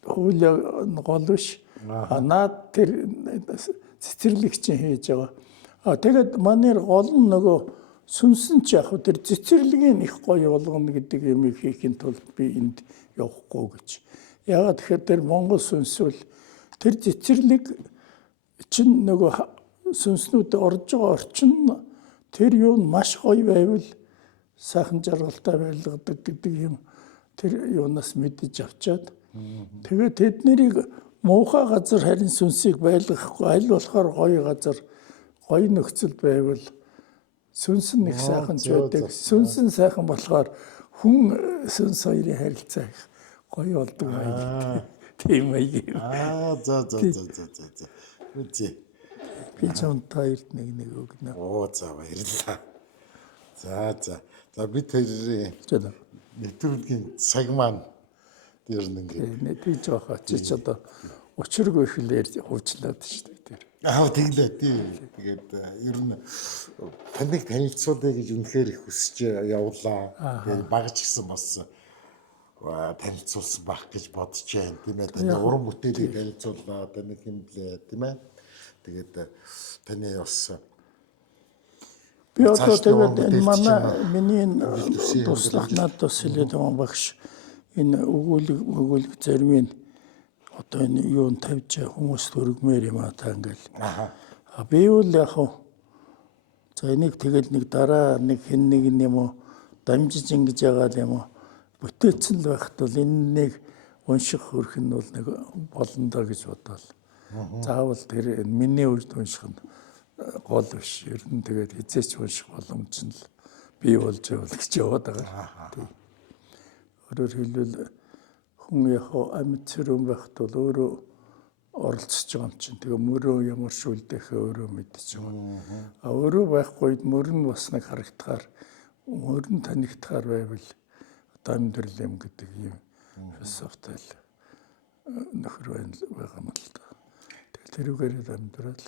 хуулиа гол биш. Наад тэр цэцэрлэг чинь хийж байгаа. Тэгээд манайр гол нь нөгөө сүнсэн ч яг тэр цэцэрлэгийн их гоё болгоно гэдэг юм хийхин тулд би энд явахгүй гэж. Яагаад тэгэхээр тэр Монгол сүнсвэл тэр цэцэрлэг чинь нөгөө сүнснүүд орж байгаа орчин тэр юу маш гоё байвал сайхан жаргалтай байлгадаг гэдэг юм тэр юунаас мэдэж авчаад тэгээд тэднийг муухай газар харин сүнсийг байлгахгүй аль болохоор гоё газар гоё нөхцөл байвал сүнс нь их сайхан ч байдаг. Сүнс нь сайхан болохоор хүн сүнс хоёрын харилцаа их гоё болдог байг. Тийм байг. За. Үгүй. Би ч онтойрт нэг өгнө. За баярлалаа. За. Бид тэр нэвтрүүлгийн цаг маань дээр нэг би жоох очиж одоо учиргүй хэлээр хуучлаад шүү дээ. Тэглээ тийм. Тэгээд ер нь таныг танилцуулъя гэж үнэхээр их хүсэж явлаа. Тэгээд багч гисэн бас танилцуулсан байх гэж бодож байна тийм ээ. Таны уран бүтээлийг танилцууллаа, таны хэмлээ тийм ээ. Тэгээд таны бас би одоо тэгээд энэ миний туслах надад хэлээд байгаа багш энэ өгүүлэг зарим нь одоо энэ юунд тавьж хүмүүс төргмээр юм та ингээл. Би бол яг за энийг тэгэл нэг дараа нэг хэн нэг юм уу дамжиж ингэж яагаад юм уу бүтээцэн л байхад бол энэ нэг унших хөрх нь бол нэг болно доо гэж бодвол. Заавал тэр миний үед унших нь гол биш. Ер нь тэгээд хизээч унших боломж нь л бий болж явал гэж яваад байгаа. Өөрөөр хэлбэл хүн яг амьд цэрүүн байхад бол өөрөө оролцож байгаа юм чинь. Тэгээ мөрөө ямар шүлдэхээ өөрөө мэдчихэж байгаа. Өөрөө байхгүй мөр нь бас нэг харагдахаар мөр нь танигдахаар байвал одоо амьдрал юм гэдэг юм философитой л нөхөр байгаа юм л да. Тэгээд тэрүүгээр амьдрал.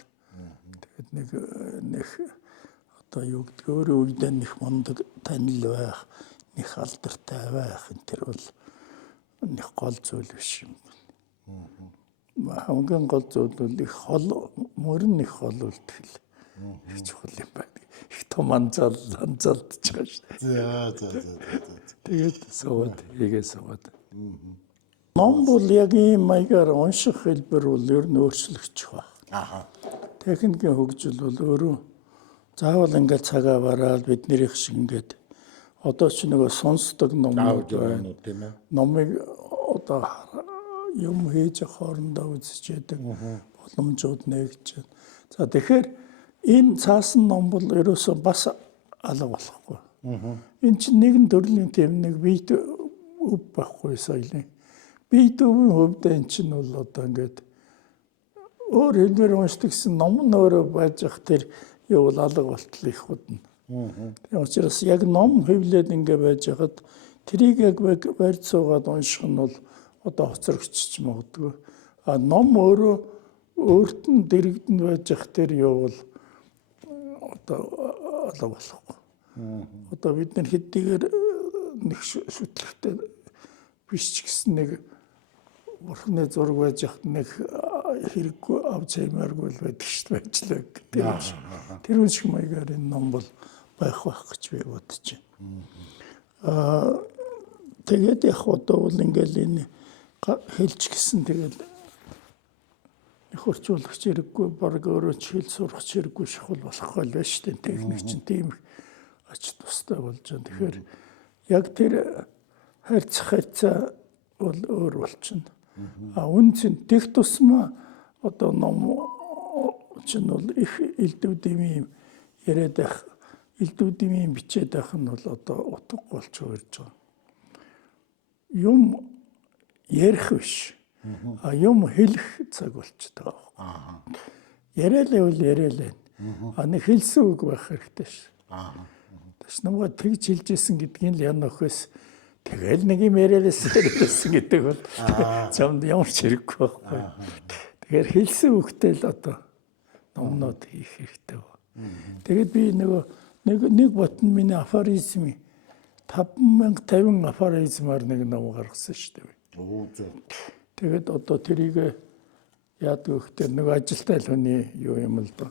Тэгээд нэг одоо юу гэдэг өөрөө үедээ нэг мундаг танил байх, нэг алдартай байх энэ тэр бол нэг гол зүйл биш юм. Хамгийн гол зүйл бол их хол мөрөн их хол үлдэл. Их чухал юм байна. Их том анзаалдж байгаа шүү дээ. Тэгээд сууд сууд. Ном бол яг ийм маягаар унших хэлбэр бол ер нь өөрчлөгдчих байна. Техникийн хөгжил бол өөрөө заавал ингээд цагаа бараад биднийх шиг ингээд одоо ч нөгөө сонсдог номнууд байна. Номыг одоо юм хийж хоорондоо үзчихэд боломжууд нэгж байна. За тэгэхээр энэ цаасан ном бол ерөөсөө бас алга болохгүй. Энэ чинь нэгэн төрлийн тийм нэг бийт өв байхгүй соёлын. Бийт өвийн хувьд энэ чинь бол одоо ингээд өөр хэлбэр уншдаг гэсэн ном нь өөрөө байж ах тэр юу бол алга болтол их худна. Тийм учраас яг ном хэвлээд ингээ байж хахад трийг яг барьж суугаад унших нь бол одоо хоцрогчч магадгүй. А ном өөрөө өөрт нь дэрэгдэн байж ах тэр юу бол одоо алга болохгүй. Одоо бид нар хэдийгээр нэг шүтлэгтэй биш ч гэсэн нэг бурхны зураг байж хат нэг хэрэггүй авч хаймааргүй байдаг шүү дээ ажлаа гэдэг. Тэр үн шиг маягаар энэ ном бол байх гэж би бодож байна. Тэгээд яг одоо бол ингээл энэ хэлж гисэн тэгэл их орчуулагч хэрэггүй баг өөрөө хэл сурах хэрэггүй шахал болохгүй л байна шүү дээ. Техник чинь тийм ач тустай болж байна. Тэгэхээр яг тэр харьцаа бол өөр болчихно. А үнцэн тех тусмаа одоо ном чинь бол их элдвүүдийн яриад байх элдвүүдийн бичээд байх нь бол одоо утга болж ирж байгаа. Юм ярих биш. А юм хэлэх цаг болчиход байгаа. Яриалаа бол яриалаа. А нэг хэлсэн үг байх хэрэгтэй ш. Тэс намайг тэгж хэлжсэн гэдгийг л ян нөхөөс тэгэл нэг юм яриалсан гэдэг бол чамд ямар ч хэрэггүй байхгүй. Тэгэхээр хэлсэн үгтэй л одоо номнод хийх хэрэгтэй байна. Тэгээд би нэг ботн миний афоризм 5050 афоризмаар нэг ном гаргасан шүү дээ. Тэгээд одоо тэрийг яадаг ихтэй нэг ажилтай л хүний юу юм л да.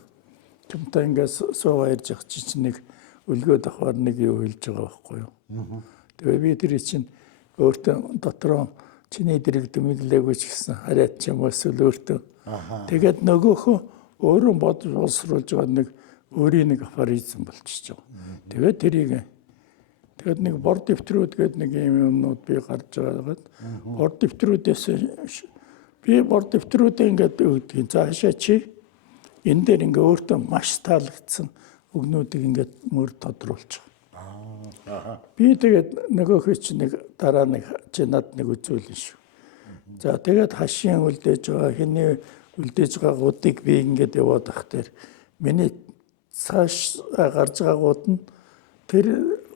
Чамтай ингээс суугаа ирж ах чи нэг өлгөөд авахар нэг юу хэлж байгаа байхгүй юу. Тэгээ би тэр чинь өөртөө дотроо чиний дэрэг дэмэглээгүй ч гэсэн хараад ч юм уу эсвэл өөртөө. Тэгээд нөгөөхөө өөрөө бодож боловсруулж байгаа нэг өөрийн нэг афоризм болчихж байгаа. Тэгээд нэг бор дэвтрүүд гээд нэг юм юмнууд би гарч байгаад бор дэвтрүүдээс би бор дэвтрүүдээ ингээд өгдөг. Заашаа чи энэ дээр ингээ өөртөө маш таалагдсан үгнүүдийг ингээд мөр тодруулж байгаа. Би тэгээд нөгөөхөө чи нэг дараа нэг чи над нэг үзүүлэн шүү. За тэгээд хашийн үлдээж байгаа хэний үлдээж байгаа гудыг би ингээд яваад ах тэр миний цааш гарч байгаа гууд нь тэр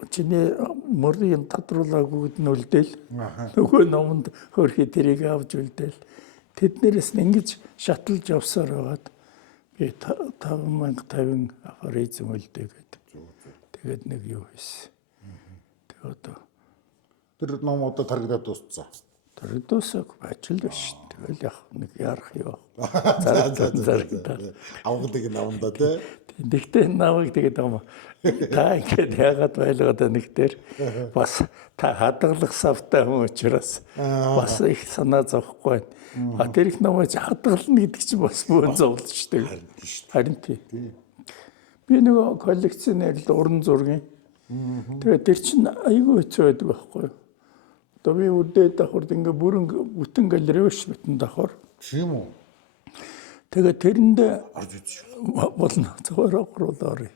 чиний мөрийн тодруулаагүйд нь үлдээл нөгөө номонд хөрхи тэрийг авч үлдээл тэднэрээс нь ингэж шаталж явсаар байгаад би 5050 афоризм үлдээгээд тэгээд нэг юу хийсэн. Одоо тэр ном одоо таригдаад дууссан. Таригдусаг ажил биш. Тэгэл яг нэг ярах юу. Зарагдаад. Авгадаг намдаа тий. Тэгтээ намайг тэгээд юм. Та ингэж яагаад байлгаад нэг дээр бас та хадгалах савтай хүн учраас бас их санаа зовхгүй байна. А тэр их намайг хадгална гэдэг чинь бас бөөн зовлож штеп. Харин тий. Би нөгөө коллекционер л уран зургийн. Тэгээд тэр чинь айгүй хэцүү байдаг байхгүй юу? Одоо би үдээд давхар ингээ бүрэн бүтэн галерейш бүтэн давхар. Тийм үү? Тэгээд тэрэндээ орж идэж болно. Зөвхөн оруулаарай.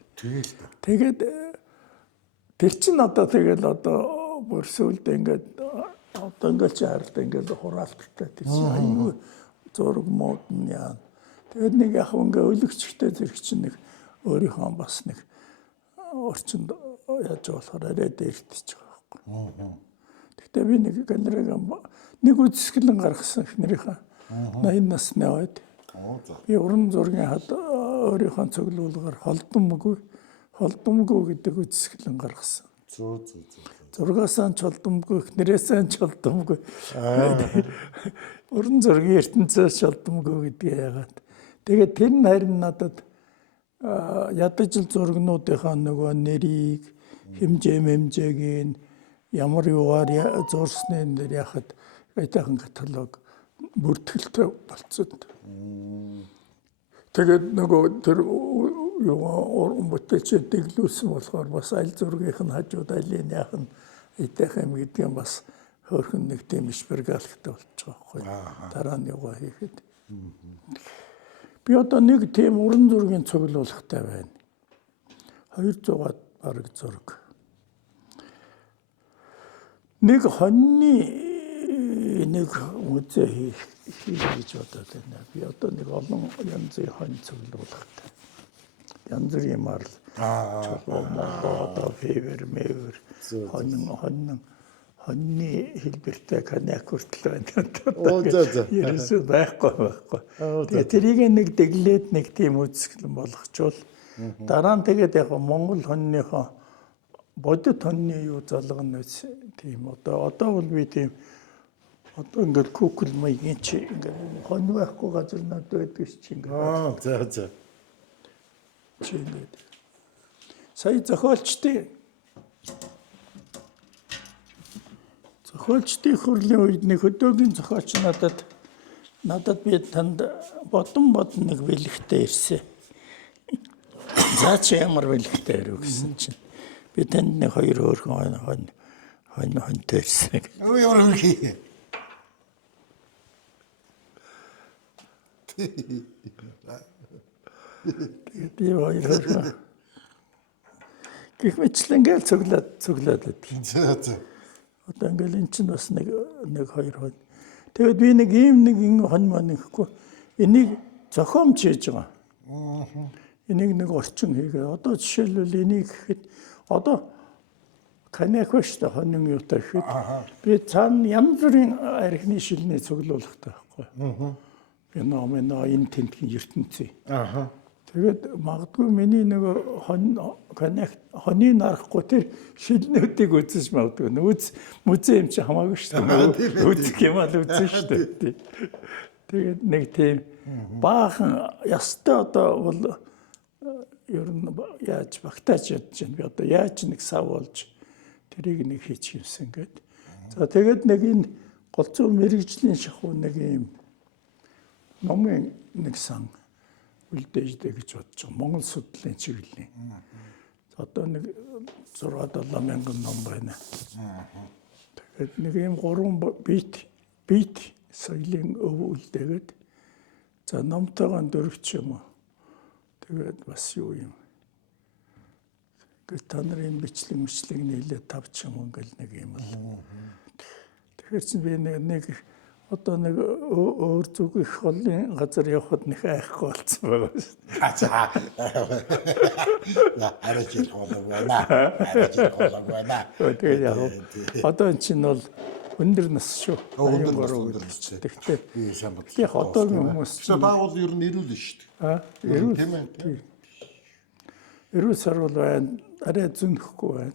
Тэгээд тэр чинь одоо тэгэл одоо бүр сүлд ингээд одоо ингээд чарлаа ингээд хураалттай тэр чинь айгүй зураг мод нь яа. Тэгээд нэг яг ингээ өлөгчтэй зэрэг чинь нэг өөрийнхөө бас нэг орчинд яаж болохоор арай дээртэж байгаа байхгүй. Гэхдээ би нэг галерейг нэг үзэсгэлэн гаргасан эхнэрийнхээ 80 насны ойд. Би уран зургийн хад өөрийнхөө цуглуулгаар холдомгүй гэдэг үзэсгэлэн гаргасан. 6-аас ч холдомгүй, эхнэрээсээ ч холдомгүй. Уран зургийн ертөнцөөс холдомгүй гэдгээ яагаад. Тэгээд тэр нь харин надад ядаж зургнуудынхаа нөгөө нэрийг хэмжээг ямар юугаар зурсны нэр яхад айтайхан каталог бүртгэлтэй болцсон. Тэгээд нөгөө тэр уран бүтээлчид дэглүүлсэн болохоор бас аль зургийнх нь хажууд алийг яах нь айтайхан юм гэдэг нь бас хөөрхөн нэг тийм шпаргалтай болчих واخхой. Дараа нь юугаа хийхэд. Би одоо нэг тийм уран зургийн цуглуулгатай байна. 200-аад бараг зураг. Нэг хоньны нэг музей хийх гэж бодоод байна. Би одоо нэг олон янзын хонь цуглуулгатай. Янз бүрийн марл. Одоо февер мэвэр хоньны хэлбэртэй коньяк хүртэл байна. Ерөөсөө байхгүй. Тэгээ тэрийг нэг дэглээд нэг тийм үзэсгэлэн болгочвол дараа нь тэгээд яг Монгол хоньныхоо бодит хоньны юу залгана үз тийм одоо бол би тийм одоо ингээд Google маягийн чи ингээд хонь байхгүй газар над байдаг чи ингээд. Чинээд. Сая зохиолчдын хүрлийн үед нэг хөдөөгийн зохиолч надад би танд бодон нэг бэлэгтэй ирсэн. За чи ямар бэлэгтэй ирв гэсэн чинь би танд нэг 2 өөрхөн хоньтой ирсэн. Ямар хий. Би хоёроо гэх мэтлэн ингээл цуглаад байдаг. Одоо ингээл эн чинь бас нэг 2 хонь. Тэгээд би нэг ийм хонь маань ихгүй энийг зохиомж хийж байгаа. Энийг нэг орчин хийгээ. Одоо жишээлбэл энийг гэхэд одоо коньяк биш та хонин юутай гэхэд би цаана янз бүрийн архины шилний цуглуулгатай байхгүй. Би нөө энэ тентгийн ертөнцийн. Тэгээд магадгүй миний нэг хоньыг нарахгүй тэр шилнүүдийг үзэж магадгүй. Музей юм чи хамаагүй шүү дээ. Үзэх юм аа үзэн шүү дээ. Тэгээд нэг тийм баахан ястай одоо бол ер нь яаж багтааж ядж байна. Би одоо яаж нэг сав болж тэрийг нэг хийж юмсан гээд. За тэгээд нэг энэ голцоо мэрэгжлийн шахуу нэг юм номын нэг сан үлдээжтэй гэж бодож байгаа. Монгол судлалын чиглэлийн. Одоо нэг 6-7 мянган ном байна. Тэгээд нэг юм 3 бит соёлын өв үлдээгээд за номтойгоо дөрвч юм. Тэгээд бас юу юм. Гэт та нарын бичлэг нийлээ 5 ч юм ингээл нэг юм бол. Тэгэхээр чи би нэг одоо нэг өөр зүг их холын газар явахад нэг айхгүй болсон байгаа шүү. За. Арай ч холог байна. Тэгээд яг одоо энэ чинь бол өндөр нас шүү. Өндөр нас. Тэгтээ би сайн бодлоо. Яг одоогийн хүмүүс чинь баавал ер нь ирүүл шүү дээ. Ирүүл тийм ээ. Ирүүл сар бол байна. Арай зүнхэхгүй байна.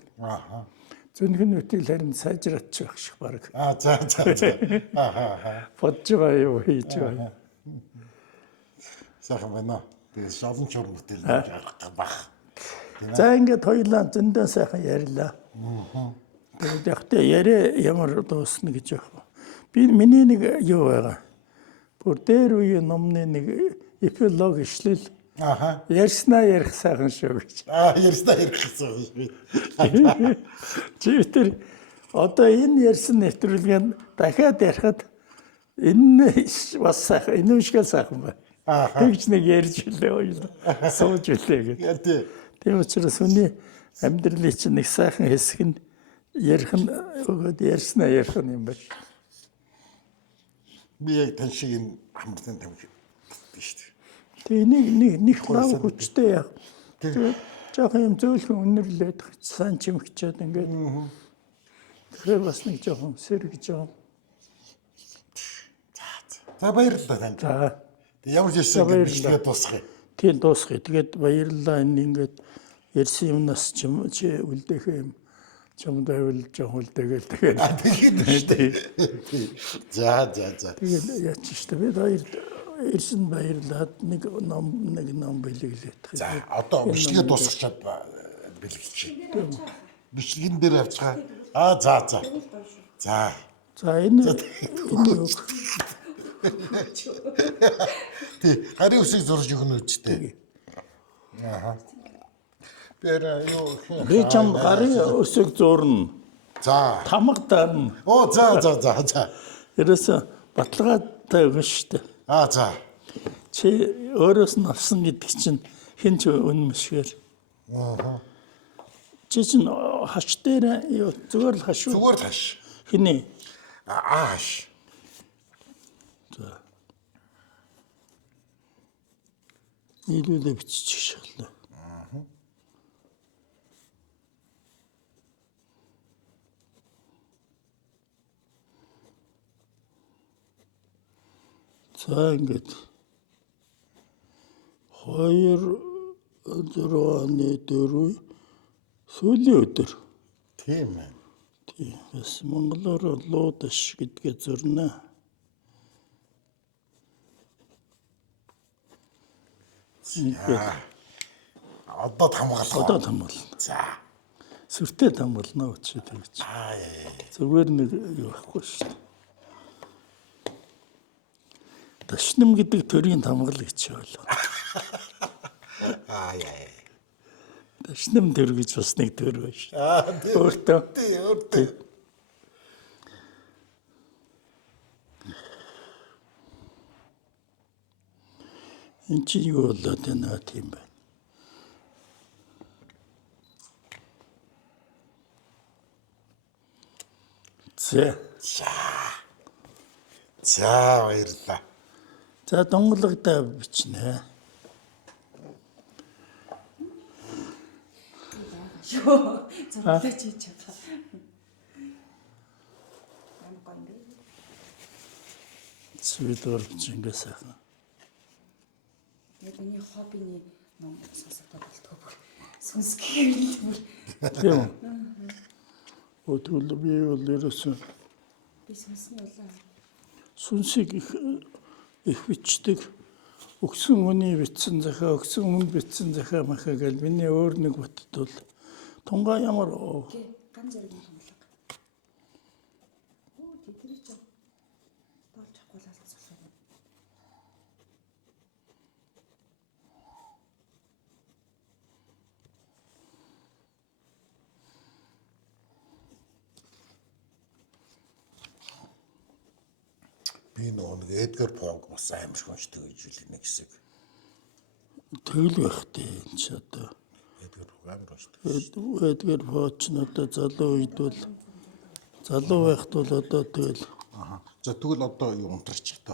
Зүнхэн үтэл харин сайжраадчих ах шиг баг. За. Бодж байгаа юу хийж байгаа. Сайхан байна. Би олон чор бүтэл баг. За ингээд хоёулаа зөндөө сайхан ярьлаа. Тэгээд яхтаа яриа ямар дуусна гэж яах. Миний нэг юу байгаа. Бүр дээр үеийн номны нэг эпилог ишлэл. Ярьснаа ярих сайхан шүү гэж. Ярьснаа ярих сайхан шүү. Чи одоо энэ ярьсан нэвтрүүлгийг дахиад ярихад энэ бас сайхан, энэ үшгэл сайхан байна. Тэгж нэг ярьж үлээ хоёулаа. Сууж үлээ гэдэг. Тийм учраас хүний амьдралын чинь нэг сайхан хэсэг нь ярих нь өгөөд ярьснаа ярих юм байна. Би яг тань шиг энэ хамтны тавь биш үү? Тэгээ нэг лав хүчтэй яа. Тэгээ жоохон юм зөөлхөн өнөрлээд сайн чимэгчээд ингээд Тэгэхээр бас нэг жоохон сэргэж байгаа. За баярлалаа танд. За Ямар ч юм ингэ бичлэгээ дуусгая. тийм дуусгая. Тэгээд баярлалаа энэ ингээд ярьсан юмнаас чи үлдээх юм. Чам дэвэл жоохон үлдээгээл тэгээд. Тэгээд шүү дээ. За. Тэгээд яач штэ бид хоёр ирсэн баярлаад нэг ном бэлэглээд. За одоо бичлэгээ дуусгачаад бэлгэлчихье. Бичлэгэн дээр авчихаа. За. За энэ юу Тий, гарын үсийг зурж өгнө үстэй. Тэр юу би чам гарын өсөг зурна. За. Тамга дарна. Оо за. Ерөөсө баталгаатай өгнө штэ. За. Чи өөрөөс нь авсан гэдэг чинь хэн ч үнэмшгээр. Чи чинь хач дээр зүгээр л хаш. Зүгээр л хаш. Хэний? Хаш. За. Нийлүүлээ биччих шаална. За ингээд 2/4 сүүлийн өдөр. Тийм ээ. Тийм бас монголоор луудаш гэдгээ зурна. Одоо хамгаалах. Одоо тамгална. За. Сүртэй тамгална үчи тэгж. Зүгээр нэг юу байхгүй шүү дээ. Дашнам гэдэг төрийн тамгал гэж байлаа. Дашнам төр гэж бас нэг төр байна шүү. Өөртөө. Тий. Энд чи юу болоод байна тийм байна. За баярлалаа. За донгологдоо бичнэ. Ёо, зурглаач хийж чадах. Свидор чингээс ахна. Яг миний хоббиний ном сонсоход болтгоо бүр сүнсгээр бүр Тийм. Өтгөл би бол ерөөсөн би сүнсний улаан. сүнсийг их бичдэг. Өгсөн хүний бичсэн захаа, өгсөн хүн бичсэн захаа махаа гэл миний өөр нэг бодтол тунгаа ямар Ган зэргийн томлог. Оо тэтгэж болж авахгүй л асуулаа. Би нэг Эдгар Понг бас амар шүнжтэй гэж үл нэг хэсэг. тэгэл байхтэй энэ ч одоо Эдгар Понг амар шүнжтэй. Эдгэр Поч нь одоо залуу үед бол залуу байхад бол одоо тэгэл За тэгвэл одоо юу унтарчих та.